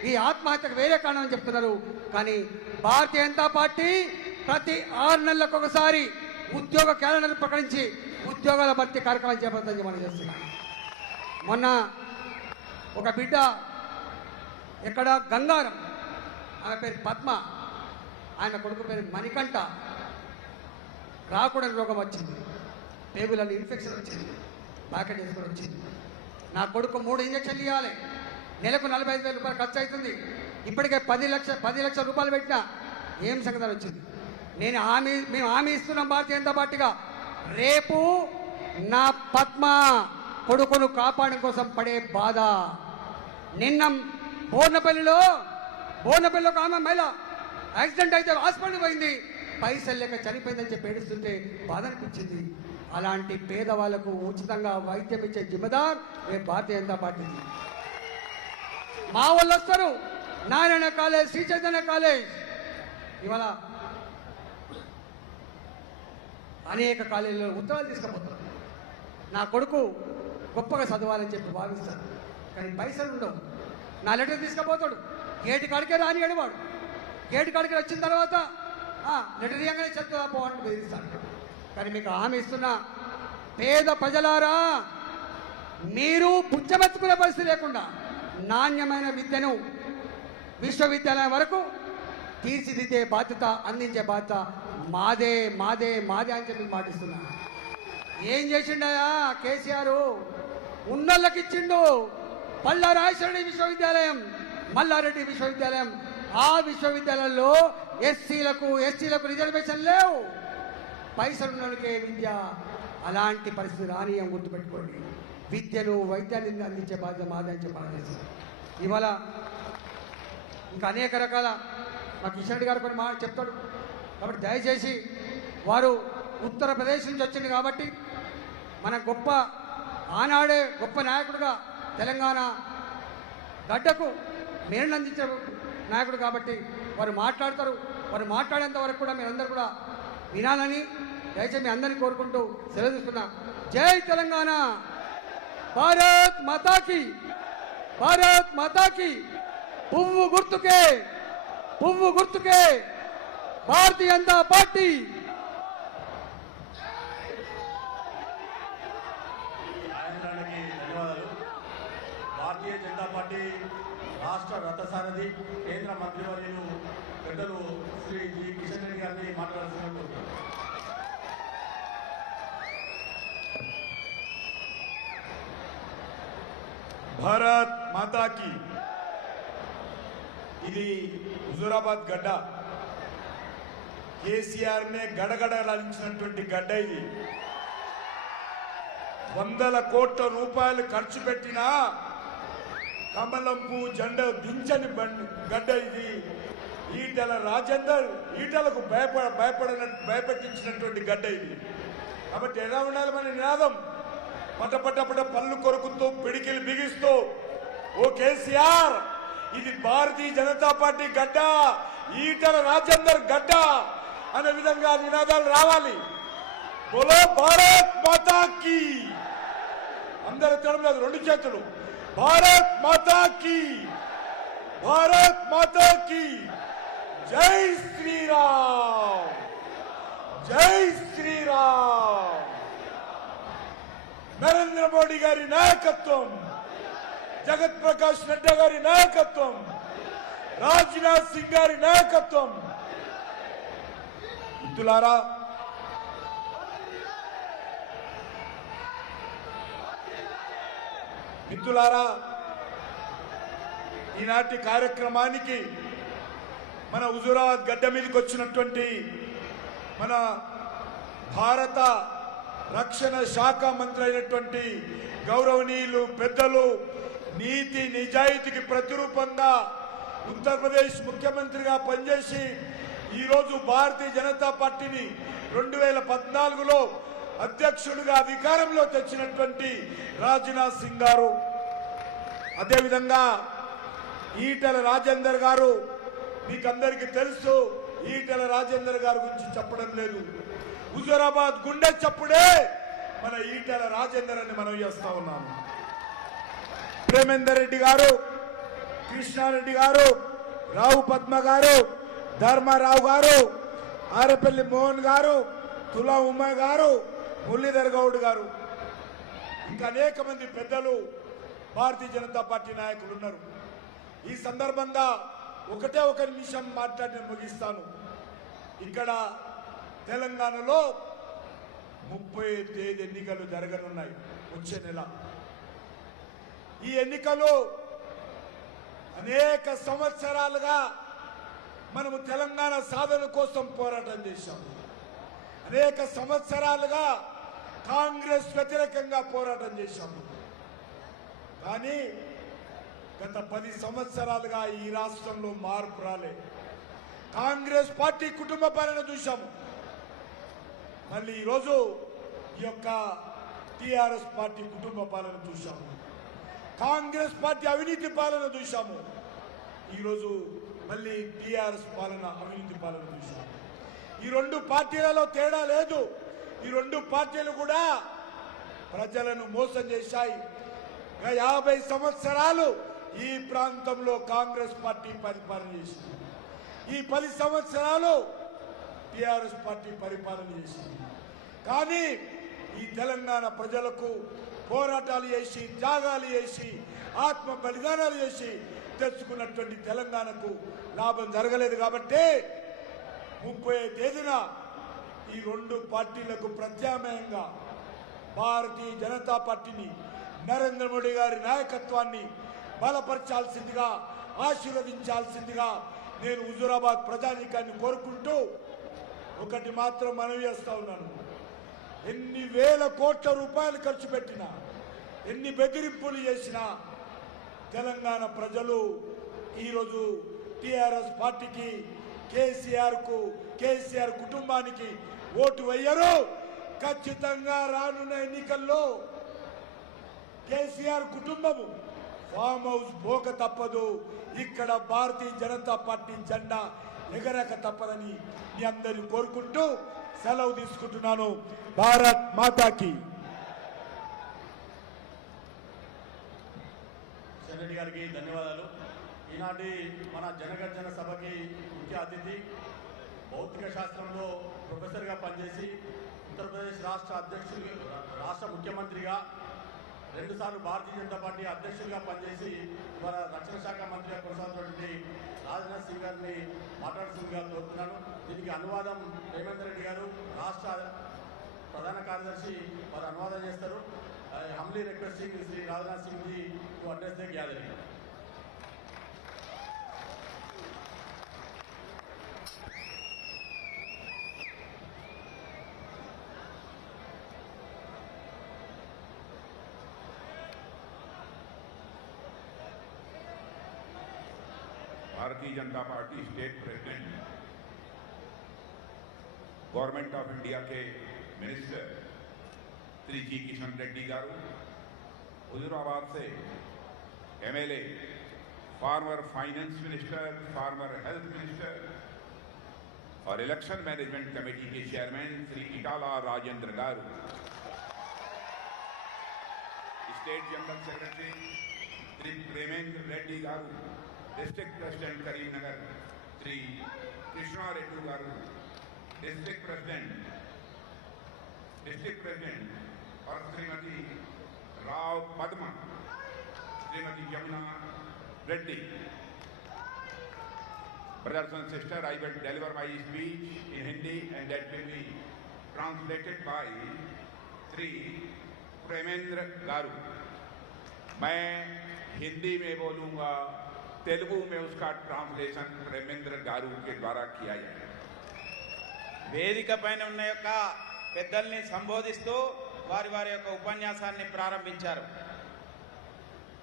ఈ ఆత్మహత్యకు వేరే కారణం అని చెప్తున్నారు. కానీ భారతీయ జనతా పార్టీ ప్రతి 6 నెలలకు ఒకసారి ఉద్యోగ క్యాలెండర్ ప్రకటించి ఉద్యోగాల భర్తీ కార్యక్రమం చేపడుతుంది మనం చేస్తున్నాం. మొన్న ఒక బిడ్డ ఎక్కడ గంగారం, ఆమె పేరు పద్మ, ఆయన కొడుకు పేరు మణికంఠ, రాకూడని రోగం వచ్చింది, పేగులలో ఇన్ఫెక్షన్ వచ్చింది, ప్యాకెట్ వేసుకొని వచ్చింది. నా కొడుకు 3 ఇంజక్షన్లు ఇవ్వాలి, నెలకు 45,000 రూపాయలు ఖర్చు అవుతుంది. ఇప్పటికే 10 లక్షల రూపాయలు పెట్టినా ఏం సంగతి వచ్చింది. మేము హామీ ఇస్తున్నాం భారతీయ జనతా పార్టీగా, రేపు నా పద్మ కొడుకును కాపాడడం కోసం పడే బాధ. నిన్న బోర్నపల్లిలో ఒక ఆమె మహిళ యాక్సిడెంట్ అయితే హాస్పిటల్ పోయింది, పైసలు లేక చనిపోయిందని చెప్పి ఏడుస్తుంటే బాధ అనిపించింది. అలాంటి పేదవాళ్లకు ఉచితంగా వైద్యం ఇచ్చే జిమ్మదార్ రేపు భారతీయ జనతా పార్టీ. మా వాళ్ళు వస్తారు, నారాయణ కాలేజ్, శ్రీ చైతన్య కాలేజ్, ఇవాళ అనేక కాలేజీలో ఉత్తరాలు తీసుకుపోతారు. నా కొడుకు గొప్పగా చదవాలని చెప్పి భావిస్తాడు, కానీ పైసలు ఉండవు. నా లెటర్ తీసుకుపోతాడు, గేటు కాడికే రానియాడు వాడు. గేటు కాడికి వచ్చిన తర్వాత లెటర్ ఇవ్వగానే చదువుతా పోవాలని బెదిరిస్తాడు. కానీ మీకు హామీ ఇస్తున్నా, పేద ప్రజలారా, మీరు బుచ్చమెత్తుకునే పరిస్థితి లేకుండా నాణ్యమైన విద్యను విశ్వవిద్యాలయం వరకు తీర్చిదిద్దే బాధ్యత, అందించే బాధ్యత మాదే అని చెప్పి మాటిస్తున్నా. ఏం చేసిండయా కేసీఆర్? ఉన్నోళ్ళకి ఇచ్చిండు. పల్లా రాజేశ్వరరెడ్డి విశ్వవిద్యాలయం, మల్లారెడ్డి విశ్వవిద్యాలయం, ఆ విశ్వవిద్యాలయంలో ఎస్సీలకు రిజర్వేషన్ లేవు, పైసలున్నోళ్ళకే విద్య. అలాంటి పరిస్థితి రానియం, గుర్తుపెట్టుకోండి. విద్యను, వైద్యాన్ని అందించే బాధ్యత మాదే అని చెప్పాలి. ఇవాళ ఇంకా అనేక రకాల మా కిషన్ రెడ్డి గారు కొన్ని చెప్తాడు. కాబట్టి దయచేసి వారు ఉత్తరప్రదేశ్ నుంచి వచ్చింది కాబట్టి మన ఆనాడే గొప్ప నాయకుడుగా తెలంగాణ గడ్డకు మేలు అందించే నాయకుడు కాబట్టి వారు మాట్లాడతారు. వారు మాట్లాడేంత వరకు కూడా మీరందరూ కూడా వినాలని దయచేసి మీ అందరినీ కోరుకుంటూ సెలవు తీసుకున్నా. జై తెలంగాణ, భారత్ మాతా కీ, భారత్ మాతా కీ. పువ్వు గుర్తుకే, పువ్వు గుర్తుకే భారతీయ జనతా పార్టీ. రాజేంద్రానికి ధన్యవాదాలు. భారతీయ జనతా పార్టీ రాష్ట్ర రథసారథి కేంద్ర మంత్రివర్యులు పెద్దలు శ్రీ జి కిషన్ రెడ్డి గారిని మాట్లాడాల్సిన కోరుతున్నాను. భారత్ మాతా కీ. ఇది హుజూరాబాద్ గడ్డ. కేసీఆర్ నే గడగడలాడించినటువంటి గడ్డ ఇది. 100 కోట్ల రూపాయలు ఖర్చు పెట్టిన కమలం పువ్వు జెండా దించని గడ్డ ఇది. ఈటెల రాజేందర్ ఈటెలకు భయపెట్టించినటువంటి గడ్డ ఇది. కాబట్టి ఎలా ఉండాలి మన నినాదం? పటపటపట పళ్ళు కొరుకుతూ పిడికిలు బిగిస్తూ, ఓ కేసీఆర్, ఇది భారతీయ జనతా పార్టీ గడ్డ, ఈటెల రాజేందర్ గడ్డ అనే విధంగా నినాదాలు రావాలి. బోలో భారత్ మాతా కీ. అందరూ తెలంగాణ 2 చేతులు. భారత్ మాతా కీ, భారత్ మాతా కీ. జై శ్రీరామ్, జై శ్రీరామ్. నరేంద్ర మోడీ గారి నాయకత్వం, జగత్ ప్రకాష్ నడ్డా గారి నాయకత్వం, రాజ్నాథ్ సింగ్ గారి నాయకత్వం. మిత్రులారా, మిత్రులారా, ఈనాటి కార్యక్రమానికి మన హుజూరాబాద్ గడ్డ మీదకి వచ్చినటువంటి మన భారత రక్షణ శాఖ మంత్రి అయినటువంటి గౌరవనీయులు పెద్దలు, నీతి నిజాయితీకి ప్రతిరూపంగా ఉత్తరప్రదేశ్ ముఖ్యమంత్రిగా పనిచేసి ఈరోజు భారతీయ జనతా పార్టీని 2014లో అధ్యక్షుడిగా అధికారంలో తెచ్చినటువంటి రాజ్నాథ్ సింగ్ గారు, అదేవిధంగా ఈటెల రాజేందర్ గారు. మీకందరికీ తెలుసు, ఈటెల రాజేందర్ గారి గురించి చెప్పడం లేదు. హుజూరాబాద్ గుండె చప్పుడే మన ఈటెల రాజేందర్ అని మనం చేస్తా ఉన్నాము. ప్రేమేందర్ రెడ్డి గారు, కృష్ణారెడ్డి గారు, రావు పద్మ గారు, ధర్మారావు గారు, ఆరపల్లి మోహన్ గారు, తులా ఉమ్మ గారు, మురళీధర్ గౌడ్ గారు, ఇంకా అనేక మంది పెద్దలు భారతీయ జనతా పార్టీ నాయకులు ఉన్నారు. ఈ సందర్భంగా ఒకటే ఒక నిమిషం మాట్లాడి ముగిస్తాను. ఇక్కడ తెలంగాణలో 30వ తేదీ ఎన్నికలు జరగనున్నాయి, వచ్చే నెల. ఈ ఎన్నికలు అనేక సంవత్సరాలుగా మనము తెలంగాణ సాధన కోసం పోరాటం చేశాం. అనేక సంవత్సరాలుగా కాంగ్రెస్ వ్యతిరేకంగా పోరాటం చేశాము. కానీ గత 10 సంవత్సరాలుగా ఈ రాష్ట్రంలో మార్పు రాలే. కాంగ్రెస్ పార్టీ కుటుంబ పాలన చూశాము. మళ్ళీ ఈరోజు ఈ యొక్క టిఆర్ఎస్ పార్టీ కుటుంబ పాలన చూశాము. కాంగ్రెస్ పార్టీ అవినీతి పాలన చూశాము. ఈరోజు మళ్ళీ టిఆర్ఎస్ పాలన, అవినీతి పాలన చూశాము. ఈ 2 పార్టీలలో తేడా లేదు. ఈ 2 పార్టీలు కూడా ప్రజలను మోసం చేశాయి. 50 సంవత్సరాలు ఈ ప్రాంతంలో కాంగ్రెస్ పార్టీ పరిపాలన చేసింది. ఈ 10 సంవత్సరాలు టిఆర్ఎస్ పార్టీ పరిపాలన చేసింది. కానీ ఈ తెలంగాణ ప్రజలకు పోరాటాలు చేసి, త్యాగాలు చేసి, ఆత్మ బలిదానాలు చేసి తెచ్చుకున్నటువంటి తెలంగాణకు లాభం జరగలేదు. కాబట్టి 30వ తేదీన ఈ 2 పార్టీలకు ప్రత్యామ్నాయంగా భారతీయ జనతా పార్టీని, నరేంద్ర మోడీ గారి నాయకత్వాన్ని బలపరచాల్సిందిగా, ఆశీర్వదించాల్సిందిగా నేను హుజూరాబాద్ ప్రజానీకాన్ని కోరుకుంటూ ఒకటి మాత్రం మనవి చేస్తా ఉన్నాను. ఎన్ని వేల కోట్ల రూపాయలు ఖర్చు పెట్టినా, ఎన్ని బెదిరింపులు చేసినా తెలంగాణ ప్రజలు ఈరోజు టిఆర్ఎస్ పార్టీకి, కేసీఆర్ కుటుంబానికి ఓటు వేయరు. ఖచ్చితంగా రానున్న ఎన్నికల్లో కేసీఆర్ కుటుంబము ఫామ్ హౌస్ పోక తప్పదు. ఇక్కడ భారతీయ జనతా పార్టీ జెండా ఎగరక తప్పదని మీ అందరిని కోరుకుంటూ సెలవు తీసుకుంటున్నాను. భారత్ మాతాకి. రెడ్డి గారికి ధన్యవాదాలు. ఈనాటి మన జనగర్జన సభకి ముఖ్య అతిథి భౌతిక శాస్త్రంలో ప్రొఫెసర్గా పనిచేసి ఉత్తరప్రదేశ్ రాష్ట్ర ముఖ్యమంత్రిగా 2 సార్లు భారతీయ జనతా పార్టీ అధ్యక్షుడిగా పనిచేసి ఇవాళ రక్షణ శాఖ మంత్రిగా కొనసాగుతున్నటువంటి రాజ్నాథ్ సింగ్ గారిని మాట్లాడుతుందిగా కోరుతున్నాను. దీనికి అనువాదం రేవంత్ రెడ్డి గారు రాష్ట్ర ప్రధాన కార్యదర్శి వారు అనువాదం చేస్తారు. Humbly requesting Shri Rajnath Singh ji to address the gathering. Bharatiya Janata Party state president, government of India के मिनिस्टर श्री जी किशन रेड्डी गारू, हुजूराबाद से MLA, former finance minister, former health minister और इलेक्शन मैनेजमेंट कमेटी के chairman Shri Etela Rajender garu, state general secretary Shri Premender Reddy garu, district president Karimnagar Shri Krishna Reddy garu, district president और Shrimati Rao Padma, Shrimati Yamuna Reddy. Brothers and sisters, I will deliver my speech in Hindi and that will be translated by Sri Premendra गारू. मैं हिंदी में बोलूंगा, तेलुगु में उसका translation Premendra गारू के द्वारा किया जाएगा. వేదిక పైన ఉన్న యొక్క పెద్దల్ని సంబోధిస్తూ వారి వారి యొక్క ఉపన్యాసాన్ని ప్రారంభించారు.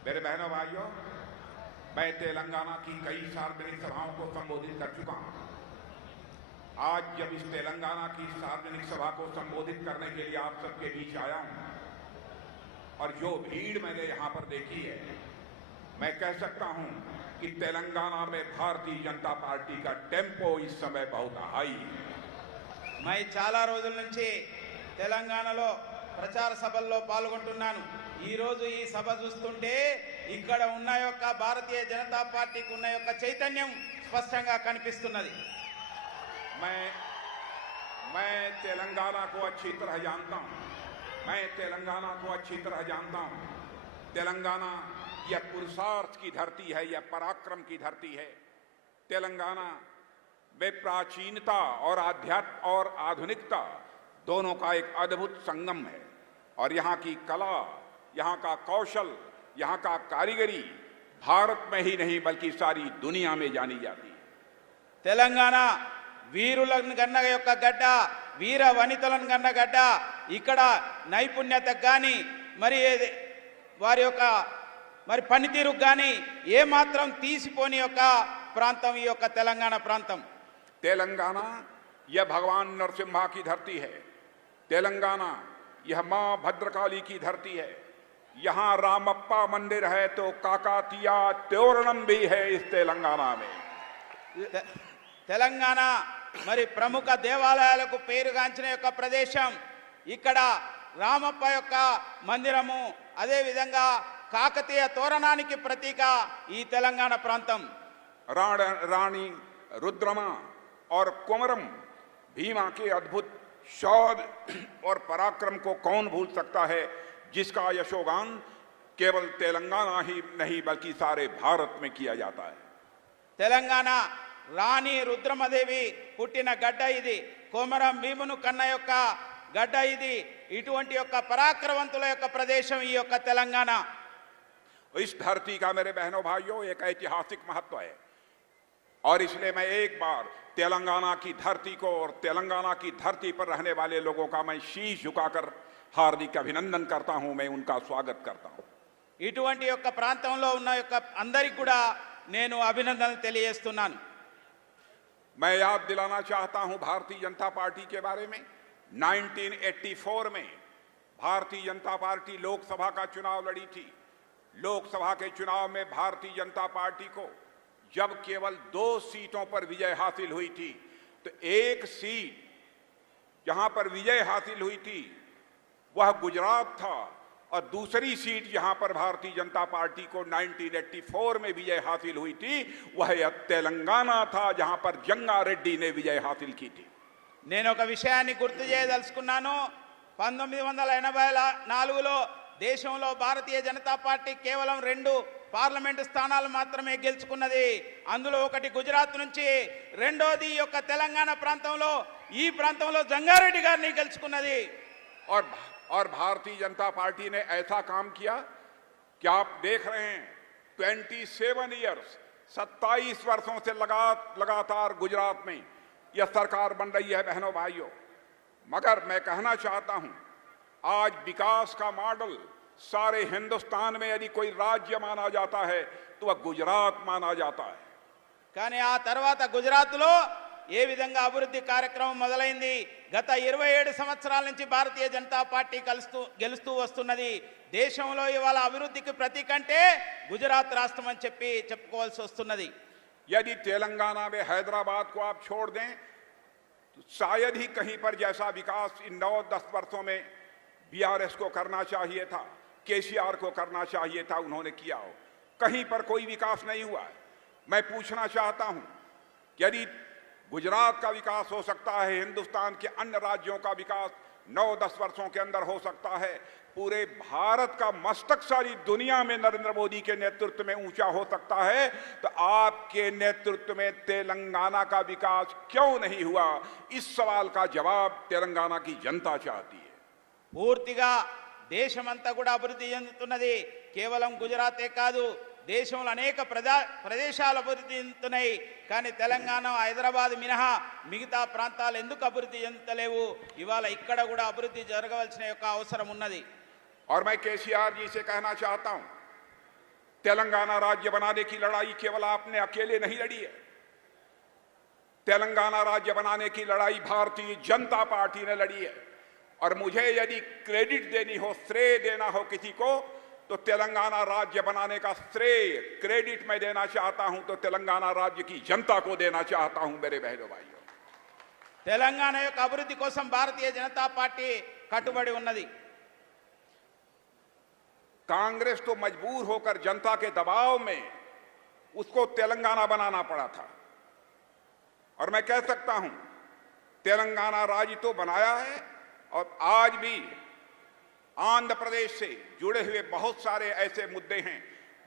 मेरे बहनों भाइयों, मैं तेलंगाना की कई सार्वजनिक सभाओं को संबोधित कर चुका हूं. आज जब इस तेलंगाना की सार्वजनिक सभा को संबोधित करने के लिए आप सबके बीच आया हूं और जो भीड़ मैंने यहां पर देखी है, मैं कह सकता हूं कि तेलंगाना में भारतीय जनता पार्टी का टेम्पो इस समय बहुत हाई है. మై చాలా రోజుల నుంచి తెలంగాణలో ప్రచార సభల్లో పాల్గొంటున్నాను. ఈ రోజు ఈ సభ చూస్తుంటే ఇక్కడ ఉన్న యొక్క భారతీయ జనతా పార్టీకి ఉన్న యొక్క చైతన్యం స్పష్టంగా కనిపిస్తున్నది. मैं तेलंगाना को अच्छी तरह जानता हूं. तेलंगाना यह पुरुषार्थ की धरती है, यह पराक्रम की धरती है. तेलंगाना में प्राचीनता और आध्यात्म और आधुनिकता दोनों का एक अद्भुत संगम है और यहाँ की कला, यहाँ का कौशल, यहाँ का कारीगरी भारत में ही नहीं बल्कि सारी दुनिया में जानी जाती है. తెలంగాణ వీరులను గన్న యొక్క గడ్డ, వీర వనితలను గన్న గడ్డ. ఇక్కడ నైపుణ్యత కానీ మరి వారి యొక్క మరి పనితీరుకు కానీ ఏమాత్రం తీసిపోని యొక్క ప్రాంతం ఈ యొక్క తెలంగాణ ప్రాంతం. तेलंगाना यह भगवान नरसिम्हा की धरती है. तेलंगाना यह मां भद्रकाली की धरती है. यहाँ रामप्पा मंदिर है तो काकातिया त्योरणम भी है इस तेलंगाना में. తెలంగాణ మరి ప్రముఖ దేవాలయాలకు పేరుగాంచిన యొక్క ప్రదేశం. ఇక్కడ రామప్ప యొక్క మందిరము, అదే విధంగా కాకతీయ తోరణానికి ప్రతీక ఈ తెలంగాణ ప్రాంతం. रानी रुद्रमा और कुमरम भीमा के अद्भुत शौर्य और पराक्रम को कौन भूल सकता है, जिसका यशोगान केवल तेलंगाना ही नहीं बल्कि सारे भारत में किया जाता है. తెలంగాణ రాణి రుద్రమదేవి పుట్టిన గడ్డ ఇది. కొమరం భీమును కన్న యొక్క గడ్డ ఇది. ఇటువంటి యొక్క పరాక్రమవంతుల యొక్క ప్రదేశం ఈ యొక్క తెలంగాణ. इस धरती का मेरे बहनों भाइयों एक ऐतिहासिक महत्व है और इसलिए मैं एक बार तेलंगाना की धरती को और तेलंगाना की धरती पर रहने वाले लोगों का मैं शीश झुकाकर हार्दिक अभिनंदन करता हूं. मैं उनका स्वागत करता हूं. ఇటువంటి యొక్క ప్రాంతంలో ఉన్న యొక్క అందరికి కూడా నేను అభినందనలు తెలియజేస్తున్నాను. मैं याद दिलाना चाहता हूं भारतीय जनता पार्टी के बारे में. 1984 में भारतीय जनता पार्टी लोकसभा का चुनाव लड़ी थी. लोकसभा के चुनाव में भारतीय जनता पार्टी को जब केवल 2 सीटों पर विजय हासिल हुई थी, तो एक सीट जहां पर विजय हासिल हुई थी वह गुजरात था और दूसरी सीट जहां पर भारतीय जनता पार्टी को 1984 में विजय हासिल हुई थी वह तेलंगाना था, जहां पर जंगा रेड्डी ने विजय हासिल की थी। నేను ఒక విషయాన్ని గుర్తు చేయదలుచుకున్నాను. 1984లో దేశంలో భారతీయ జనతా పార్టీ కేవలం 2 పార్లమెంటు స్థానాలు మాత్రమే గెలుచుకున్నది. అందులో ఒకటి గుజరాత్ నుంచి, రెండోది ఈ యొక్క తెలంగాణ ప్రాంతంలో ఈ ప్రాంతంలో జంగారెడ్డి గారిని గెలుచుకున్నది. और भारतीय जनता पार्टी ने ऐसा काम किया कि आप देख रहे हैं 27 इयर्स 27 वर्षों से लगातार गुजरात में यह सरकार बन रही है बहनों भाइयों। मगर मैं कहना चाहता हूं आज विकास का मॉडल सारे हिंदुस्तान में यदि कोई राज्य माना जाता है तो वह गुजरात माना जाता है। కానీ ఆ తర్వాత గుజరాత్లో ఏ విధంగా అభివృద్ధి కార్యక్రమం మొదలైంది. గత 27 సంవత్సరాల నుంచి భారతీయ జనతా పార్టీ గెలుస్తూ వస్తున్నది. దేశంలో ఇవాళ అభివృద్ధికి ప్రతీక అంటే గుజరాత్ రాష్ట్రం అని చెప్పుకోవాల్సి వస్తున్నది. यदि तेलंगाना में हैदराबाद को आप छोड़ दें तो शायद ही कहीं पर जैसा विकास इन 9-10 वर्षों में बीआरएस को करना चाहिए था, केसीआर को करना चाहिए था, उन्होंने किया हो। कहीं पर कोई विकास नहीं हुआ है। मैं पूछना चाहता हूं यदि गुजरात का विकास हो सकता है, हिंदुस्तान के अन्य राज्यों का विकास 9-10 वर्षों के अंदर हो सकता है, पूरे भारत का मस्तक सारी दुनिया में नरेंद्र मोदी के नेतृत्व में ऊंचा हो सकता है, तो आपके नेतृत्व में तेलंगाना का विकास क्यों नहीं हुआ? इस सवाल का जवाब तेलंगाना की जनता चाहती है। పూర్తిగా దేశమంతా కూడా అభివృద్ధి చెందుతున్నది. కేవలం గుజరాతే కాదు, దేశంలో అనేక ప్రదేశాలు అభివృద్ధి చెందుతున్నాయి. కానీ తెలంగాణ, హైదరాబాద్ మినహా మిగతా ప్రాంతాలు ఎందుకు అభివృద్ధి చెందుతలేవు? ఇవాళ ఇక్కడ కూడా అభివృద్ధి జరగవలసిన యొక్క అవసరం ఉన్నది. और मैं केसीआर जी से कहना चाहता हूं तेलंगाना राज्य बनाने की लड़ाई केवल आपने अकेले नहीं लड़ी है। तेलंगाना राज्य बनाने की लड़ाई भारतीय जनता पार्टी ने लड़ी है। और मुझे यदि क्रेडिट देनी हो, श्रेय देना हो किसी को, तो तेलंगाना राज्य बनाने का श्रेय, क्रेडिट मैं देना चाहता हूं तो तेलंगाना राज्य की जनता को देना चाहता हूं मेरे बहनों भाइयों। తెలంగాణ యొక్క అభివృద్ధి కోసం భారతీయ జనతా పార్టీ కట్టుబడి ఉన్నది. कांग्रेस तो मजबूर होकर जनता के दबाव में उसको तेलंगाना बनाना पड़ा था। और मैं कह सकता हूं तेलंगाना राज्य तो बनाया है और आज भी आंध्र प्रदेश से जुड़े हुए बहुत सारे ऐसे मुद्दे हैं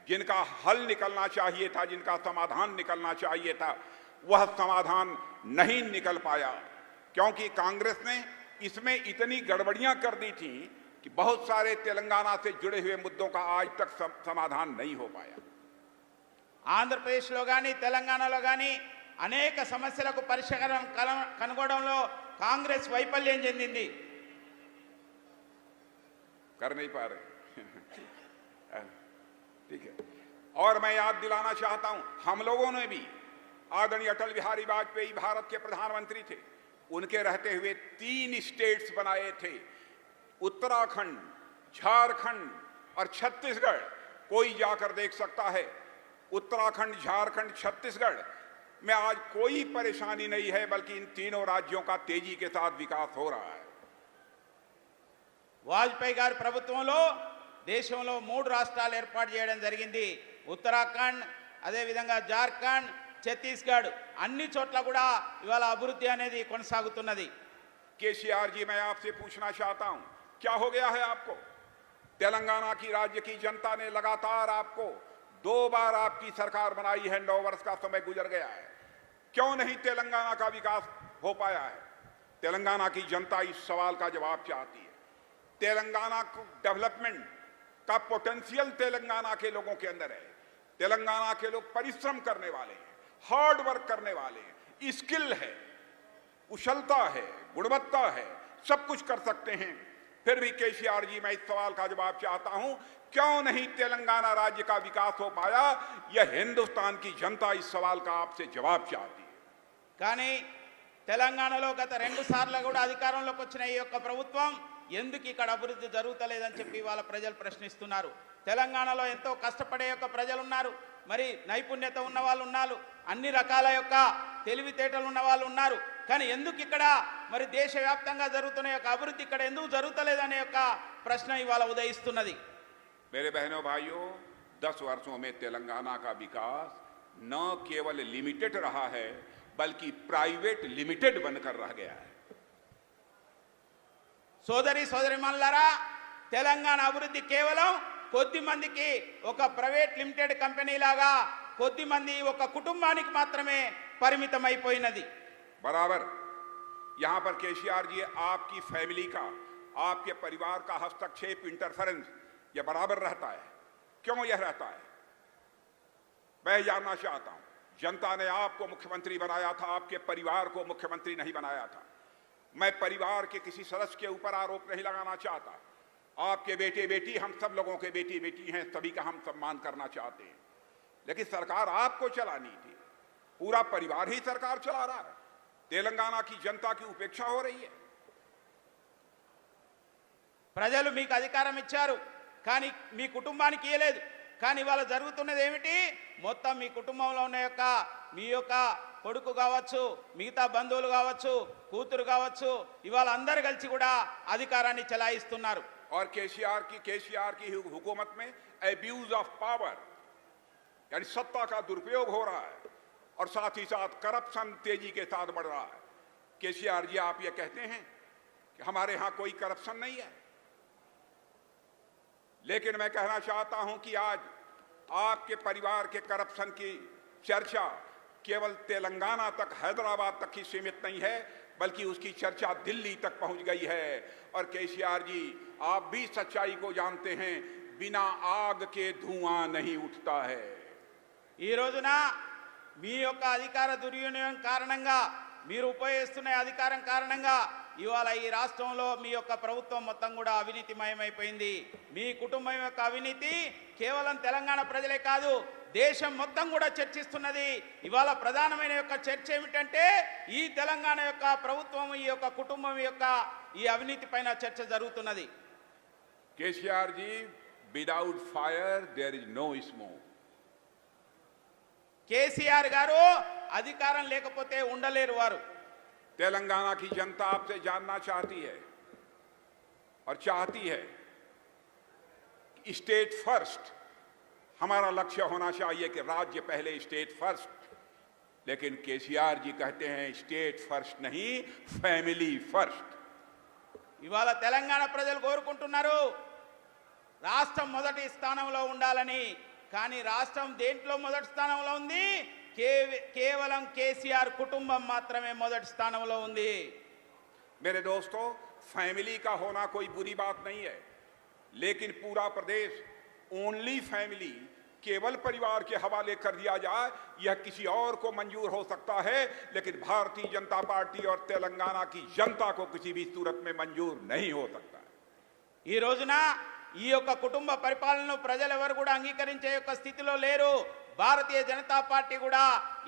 जिनका हल निकलना चाहिए था, जिनका समाधान निकलना चाहिए था, वह समाधान नहीं निकल पाया क्योंकि कांग्रेस ने इसमें इतनी गड़बड़ियां कर दी थी कि बहुत सारे तेलंगाना से जुड़े हुए मुद्दों का आज तक समाधान नहीं हो पाया। ఆంధ్రప్రదేశ్లో కానీ తెలంగాణలో కానీ అనేక సమస్యలకు పరిష్కారం కనుగొనడంలో కాంగ్రెస్ వైఫల్యం చెందింది. कर नहीं पा रहे ठीक है। और मैं याद दिलाना चाहता हूं हम लोगों ने भी आदरणीय अटल बिहारी वाजपेयी भारत के प्रधानमंत्री थे, उनके रहते हुए 3 स्टेट्स बनाए थे, उत्तराखंड, झारखंड और छत्तीसगढ़। कोई जाकर देख सकता है उत्तराखंड, झारखंड, छत्तीसगढ़ में आज कोई परेशानी नहीं है, बल्कि इन तीनों राज्यों का तेजी के साथ विकास हो रहा है। వాజ్పేయి గారి ప్రభుత్వంలో దేశంలో 3 రాష్ట్రాలు ఏర్పాటు చేయడం జరిగింది. ఉత్తరాఖండ్, అదేవిధంగా జార్ఖండ్, ఛత్తీస్గఢ్ అన్ని చోట్ల కూడా ఇవాళ అభివృద్ధి అనేది కొనసాగుతున్నది. केसीआर जी मैं आपसे पूछना चाहता हूं क्या हो गया है आपको? तेलंगाना की राज्य की जनता ने लगातार आपको 2 बार आपकी सरकार बनाई है, 9 वर्ष का समय गुजर गया है, क्यों नहीं तेलंगाना का विकास हो पाया है? तेलंगाना की जनता इस सवाल का जवाब चाहती है। तेलंगाना को डेवलपमेंट का पोटेंशियल तेलंगाना के लोगों के अंदर है। तेलंगाना के लोग परिश्रम करने वाले हैं, हार्ड वर्क करने वाले हैं, स्किल है, कुशलता है, गुणवत्ता है, सब कुछ कर सकते हैं। फिर भी केसीआर जी मैं इस सवाल का जवाब चाहता हूं क्यों नहीं तेलंगाना राज्य का विकास हो पाया? यह हिंदुस्तान की जनता इस सवाल का आपसे जवाब चाहती है। కానీ తెలంగాణలో గత 2 సార్లు కూడా అధికారంలోకి వచ్చిన ఈ యొక్క ప్రభుత్వం ఎందుకు ఇక్కడ అభివృద్ధి జరుగుతలేదని చెప్పి వాళ్ళ ప్రజలు ప్రశ్నిస్తున్నారు. తెలంగాణలో ఎంతో కష్టపడే యొక్క ప్రజలు ఉన్నారు, మరి నైపుణ్యత ఉన్న వాళ్ళు ఉన్నారు, అన్ని రకాల యొక్క తెలివితేటలు ఉన్న వాళ్ళు ఉన్నారు. కానీ ఎందుకు ఇక్కడ మరి దేశవ్యాప్తంగా జరుగుతున్న యొక్క అభివృద్ధి ఇక్కడ ఎందుకు జరుగుతలేదనే యొక్క ప్రశ్న ఇవాళ ఉదయిస్తున్నది. मेरे बहनों भाइयों, 10 वर्षों में तेलंगाना का विकास न केवल लिमिटेड रहा है बल्कि प्राइवेट लिमिटेड बनकर रह गया है। సోదరి సోదరిమణులారా, తెలంగాణ అభివృద్ధి కేవలం కొద్ది మందికి ఒక ప్రైవేట్ లిమిటెడ్ కంపెనీ లాగా కొద్ది మంది ఒక కుటుంబానికి మాత్రమే పరిమితం అయిపోయినది. बराबर यहां पर केसीआर जी, आपकी फैमिली का, आपके परिवार का हस्तक्षेप, इंटरफेरेंस यह बराबर रहता है। क्यों यह रहता है? मैं जानना चाहता हूं। जनता ने आपको मुख्यमंत्री बनाया था, आपके परिवार को मुख्यमंत्री नहीं बनाया था। मैं परिवार के किसी सदस्य के ऊपर आरोप नहीं लगाना चाहता। आपके बेटे बेटी, हम सब लोगों के बेटी बेटी हैं, सभी का हम सम्मान करना चाहते हैं। लेकिन सरकार आपको चलानी थी, पूरा परिवार ही सरकार चला रहा है। तेलंगाना की जनता की उपेक्षा हो रही है। ప్రజలు మీకు అధికారం ఇచ్చారు, కానీ మీ కుటుంబానికి ఇవ్వలేదు. కానీ ఇవాళ జరుగుతున్నది ఏమిటి? మొత్తం మీ కుటుంబంలో ఉన్న మీ యొక్క కొడుకు కావచ్చు, మిగతా బంధువులు కావచ్చు, కూతురు కావచ్చు, ఇవాళ అందరు కలిసి కూడా అధికారాన్ని చెలాయిస్తున్నారు. और केसीआर की हुकूमत में एब्यूज ऑफ पावर, यानी सत्ता का दुरुपयोग हो रहा है और साथ ही साथ करप्शन तेजी के साथ बढ़ रहा है। केसीआर जी, आप ये कहते हैं कि हमारे यहां कोई करप्शन नहीं है, लेकिन मैं कहना चाहता हूं कि आज आपके परिवार के करप्शन की चर्चा केवल तेलंगाना तक, हैदराबाद तक ही सीमित नहीं है, बल्कि उसकी चर्चा दिल्ली तक पहुंच गई है। और केसीआर जी, आप भी सच्चाई को जानते हैं, बिना आग के धुआं नहीं उठता है। ఈ రోజున మీ యొక్క అధికార దుర్వినియోగం కారణంగా, మీరు ఉపయోగిస్తున్న అధికారం కారణంగా ఇవాళ ఈ రాష్ట్రంలో మీ యొక్క ప్రభుత్వం మొత్తం కూడా అవినీతిమయమైపోయింది. మీ కుటుంబం యొక్క అవినీతి కేవలం తెలంగాణ ప్రజలే కాదు, దేశం మొత్తం కూడా చర్చిస్తున్నది. ఇవాళ ప్రధానమైన యొక్క చర్చ ఏమిటంటే ఈ తెలంగాణ యొక్క ప్రభుత్వం, ఈ యొక్క కుటుంబం యొక్క ఈ అవినీతి పైన చర్చ జరుగుతున్నది. KCR ji, without fire there is no smoke. KCR garu అధికారం లేకపోతే ఉండలేరు వారు. तेलंगाना की जनता आपसे जानना चाहती है और चाहती है कि स्टेट फर्स्ट, हमारा लक्ष्य होना चाहिए कि राज्य पहले, स्टेट फर्स्ट। लेकिन केसीआर जी कहते हैं स्टेट फर्स्ट नहीं, फैमिली फर्स्ट। ఇవాళ తెలంగాణ ప్రజలు కోరుకుంటున్నారు రాష్ట్రం మొదటి స్థానంలో ఉండాలని. కానీ రాష్ట్రం దేంట్లో మొదటి స్థానంలో ఉంది? కేవలం కేసీఆర్ కుటుంబం మాత్రమే మొదటి స్థానంలో ఉంది. मेरे दोस्तों, फैमिली का होना कोई बुरी बात नहीं है, लेकिन पूरा प्रदेश ओनली फैमिली, केवल परिवार के हवाले कर दिया जाए, यह किसी और को मंजूर हो सकता है, लेकिन भारतीय जनता पार्टी और तेलंगाना की जनता को किसी भी सूरत में मंजूर नहीं हो सकता। ఈ రోజున ఈ యొక్క కుటుంబ పరిపాలనను ప్రజలు ఎవరు కూడా అంగీకరించే యొక్క స్థితిలో లేరు. భారతీయ జనతా పార్టీ కూడా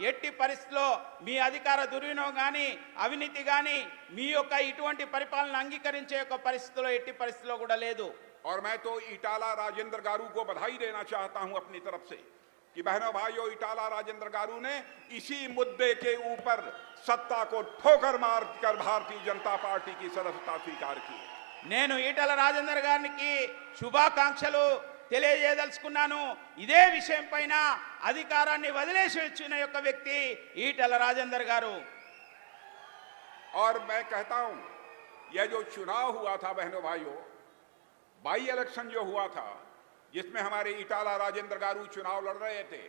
ఎట్టి పరిస్థితిలో మీ అధికార దుర్వినియోగం కానీ, అవినీతి కానీ, మీ యొక్క ఇటువంటి పరిపాలన అంగీకరించే యొక్క పరిస్థితిలో ఎట్టి పరిస్థితిలో కూడా లేదు. और मैं तो इटाला राजेंद्र गारू को बधाई देना चाहता हूं अपनी तरफ से कि बहनों भाइयों, इटाला राजेंद्र गारू ने इसी मुद्दे के ऊपर सत्ता को ठोकर मारकर भारतीय जनता पार्टी की सदस्यता स्वीकार की। నేను ఈటల రాజేందర్ గారికి శుభాకాంక్షలు తెలియజేయదలుచుకున్నాను. ఇదే విషయం పైన అధికారాన్ని వదిలేసి వచ్చిన యొక్క వ్యక్తి ఈటల రాజేందర్ గారు. और मैं कहता हूं, यह जो चुनाव हुआ था बहनों भाइयों, बाई इलेक्शन जो हुआ था, जिसमें हमारे इटाला राजेंद्र गारू चुनाव लड़ रहे थे,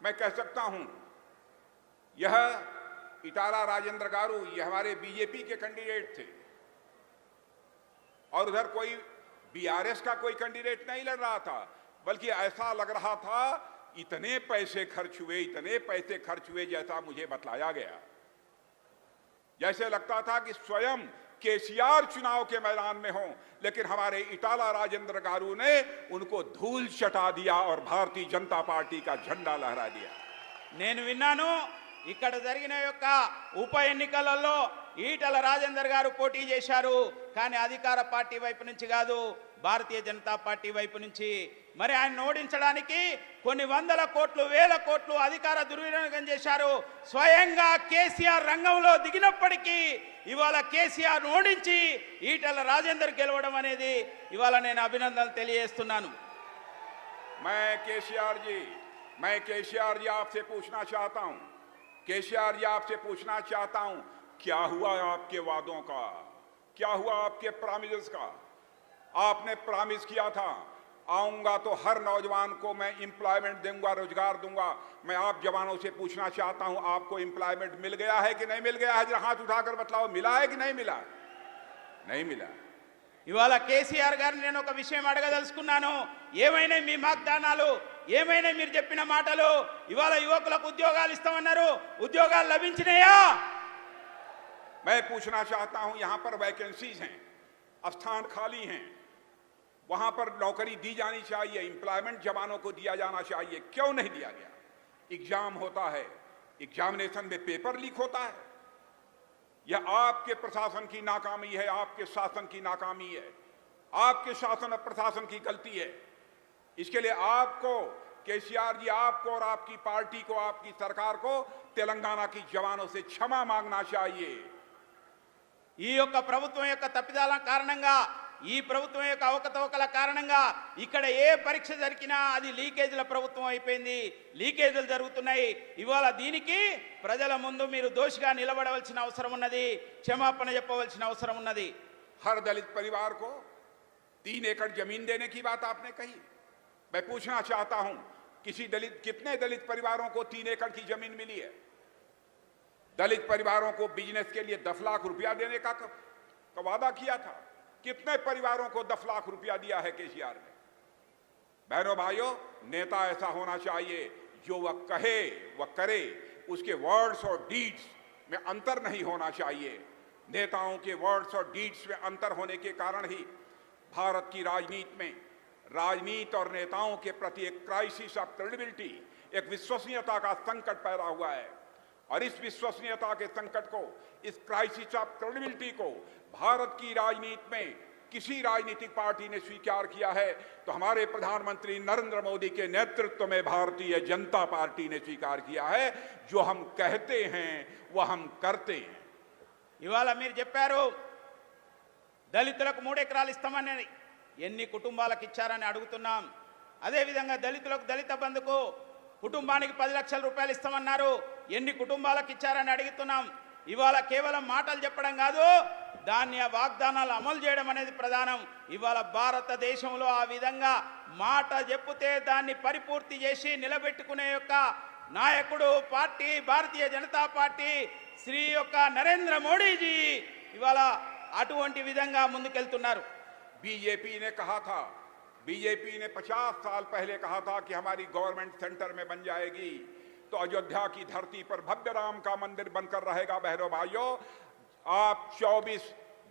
मैं कह सकता हूं यह इटाला राजेंद्र गारू, यह हमारे बीजेपी के कैंडिडेट थे और उधर कोई बीआरएस का कोई कैंडिडेट नहीं लड़ रहा था, बल्कि ऐसा लग रहा था इतने पैसे खर्च हुए जैसा मुझे बतलाया गया, जैसे लगता था कि स्वयं केसीआर चुनाव के मैदान में हो, लेकिन हमारे इटाला राजेंद्र गारू ने उनको धूल चटा दिया और भारतीय जनता पार्टी का झंडा लहरा दिया। నేను విన్నాను ఇక్కడ జరిగిన యొక్క ఉప ఎన్నికలలో ఈటల రాజేందర్ గారు పోటీ చేశారు, కానీ అధికార పార్టీ వైపు నుంచి కాదు, భారతీయ జనతా పార్టీ వైపు నుంచి మరి ఆయన ఓడించడానికి కొన్ని వందల కోట్లు వేల కోట్లు అధికార దుర్వినియోగం చేశారు. స్వయంగా కేసీఆర్ రంగంలో దిగినప్పటికీ ఇవాళ కేసీఆర్ ఓడించి ఈటల రాజేందర్ గెలవడం అనేది ఇవాళ నేను అభినందనలు తెలియజేస్తున్నాను. मैं केसीआर जी आपसे पूछना चाहता हूं, केसीआर जी आपसे पूछना चाहता हूं, क्या हुआ आपके वादों का, क्या हुआ आपके प्रॉमिस का? आपने प्रॉमिस किया था आऊंगा तो हर नौजवान को मैं एम्प्लॉयमेंट दूंगा, रोजगार दूंगा। मैं आप जवानों से पूछना चाहता हूं, आपको एम्प्लॉयमेंट मिल गया है कि नहीं मिल गया है? जरा हाथ उठाकर बतलाओ, मिला है कि नहीं मिला? नहीं मिला। ఇవాళ కేసీఆర్ గారిని నేను ఒక విషయం అడగదలుచుకున్నాను. ఏమైనా మీ వాగ్దానాలు, ఏమైనా మీరు చెప్పిన మాటలు? ఇవాళ యువకులకు ఉద్యోగాలు ఇస్తామన్నారు, ఉద్యోగాలు లభించినాయా? मैं पूछना चाहता हूं, यहां पर वैकेंसीज हैं, स्थान खाली हैं, वहां पर नौकरी दी जानी चाहिए, एम्प्लॉयमेंट जवानों को दिया जाना चाहिए, क्यों नहीं दिया गया? एग्जाम होता है, एग्जामिनेशन में पेपर लीक होता है। यह आपके प्रशासन की नाकामी है, आपके शासन की नाकामी है, आपके शासन और प्रशासन की गलती है। इसके लिए आपको केसीआर जी, आपको और आपकी पार्टी को, आपकी सरकार को तेलंगाना की जवानों से क्षमा मांगना चाहिए। ఈ యొక్క ప్రభుత్వం యొక్క తప్పిదాల కారణంగా, ఈ ప్రభుత్వం యొక్క అవకతవకల కారణంగా ఇక్కడ ఏ పరీక్ష జరిగినా అది లీకేజీల ప్రభుత్వం అయిపోయింది, లీకేజీలు జరుగుతున్నాయి. ఇవాళ దీనికి ప్రజల ముందు మీరు దోషిగా నిలబడవలసిన అవసరం ఉన్నది, క్షమాపణ చెప్పవలసిన అవసరం ఉన్నది. हर दलित परिवार को 3 एकड़ जमीन देने की बात आपने कही। मैं पूछना चाहता हूं, कितने दलित परिवारों को 3 एकड़ की जमीन मिली है? दलित परिवारों को बिजनेस के लिए 10 लाख रुपया देने का वादा किया था। कितने परिवारों को 10 लाख रुपया दिया है केसीआर ने? बहनों भाइयों, नेता ऐसा होना चाहिए जो वह कहे वह करे, उसके वर्ड्स और डीड्स में अंतर नहीं होना चाहिए। नेताओं के वर्ड्स और डीड्स में अंतर होने के कारण ही भारत की राजनीति और नेताओं के प्रति एक क्राइसिस ऑफ क्रेडिबिलिटी, एक विश्वसनीयता का संकट पैदा हुआ है। और इस विश्वसनीयता के संकट को, इस क्राइसिस ऑफ क्रेडिबिलिटी को भारत की राजनीति में किसी राजनीतिक पार्टी ने स्वीकार किया है तो हमारे प्रधानमंत्री नरेंद्र मोदी के नेतृत्व में भारतीय जनता पार्टी ने स्वीकार किया है। जो हम कहते हैं वह हम करते हैं। ఇవాళ మీరు చెప్పారు దళితులకు 3 ఎకరాలు ఇస్తామని, ఎన్ని కుటుంబాలకు ఇచ్చారని అడుగుతున్నాం. అదేవిధంగా దళితులకు దళిత బంధుకు కుటుంబానికి 10 లక్షల రూపాయలు ఇస్తామన్నారు, ఎన్ని కుటుంబాలకు ఇచ్చారని అడుగుతున్నాం. ఇవాళ కేవలం మాటలు చెప్పడం కాదు, దాన్ని ఆ వాగ్దానాలు అమలు చేయడం అనేది ప్రధానం. ఇవాళ భారతదేశంలో ఆ విధంగా మాట చెప్తే దాన్ని పరిపూర్తి చేసి నిలబెట్టుకునే యొక్క నాయకుడు పార్టీ భారతీయ జనతా పార్టీ శ్రీ యొక్క నరేంద్ర మోడీజీ ఇవాళ అటువంటి విధంగా ముందుకెళ్తున్నారు. बीजेपी ने कहा था, बीजेपी ने 50 साल पहले कहा था कि हमारी गवर्नमेंट सेंटर में बन जाएगी तो अयोध्या की धरती पर भव्य राम का मंदिर बनकर रहेगा। बहनों भाइयों, आप 24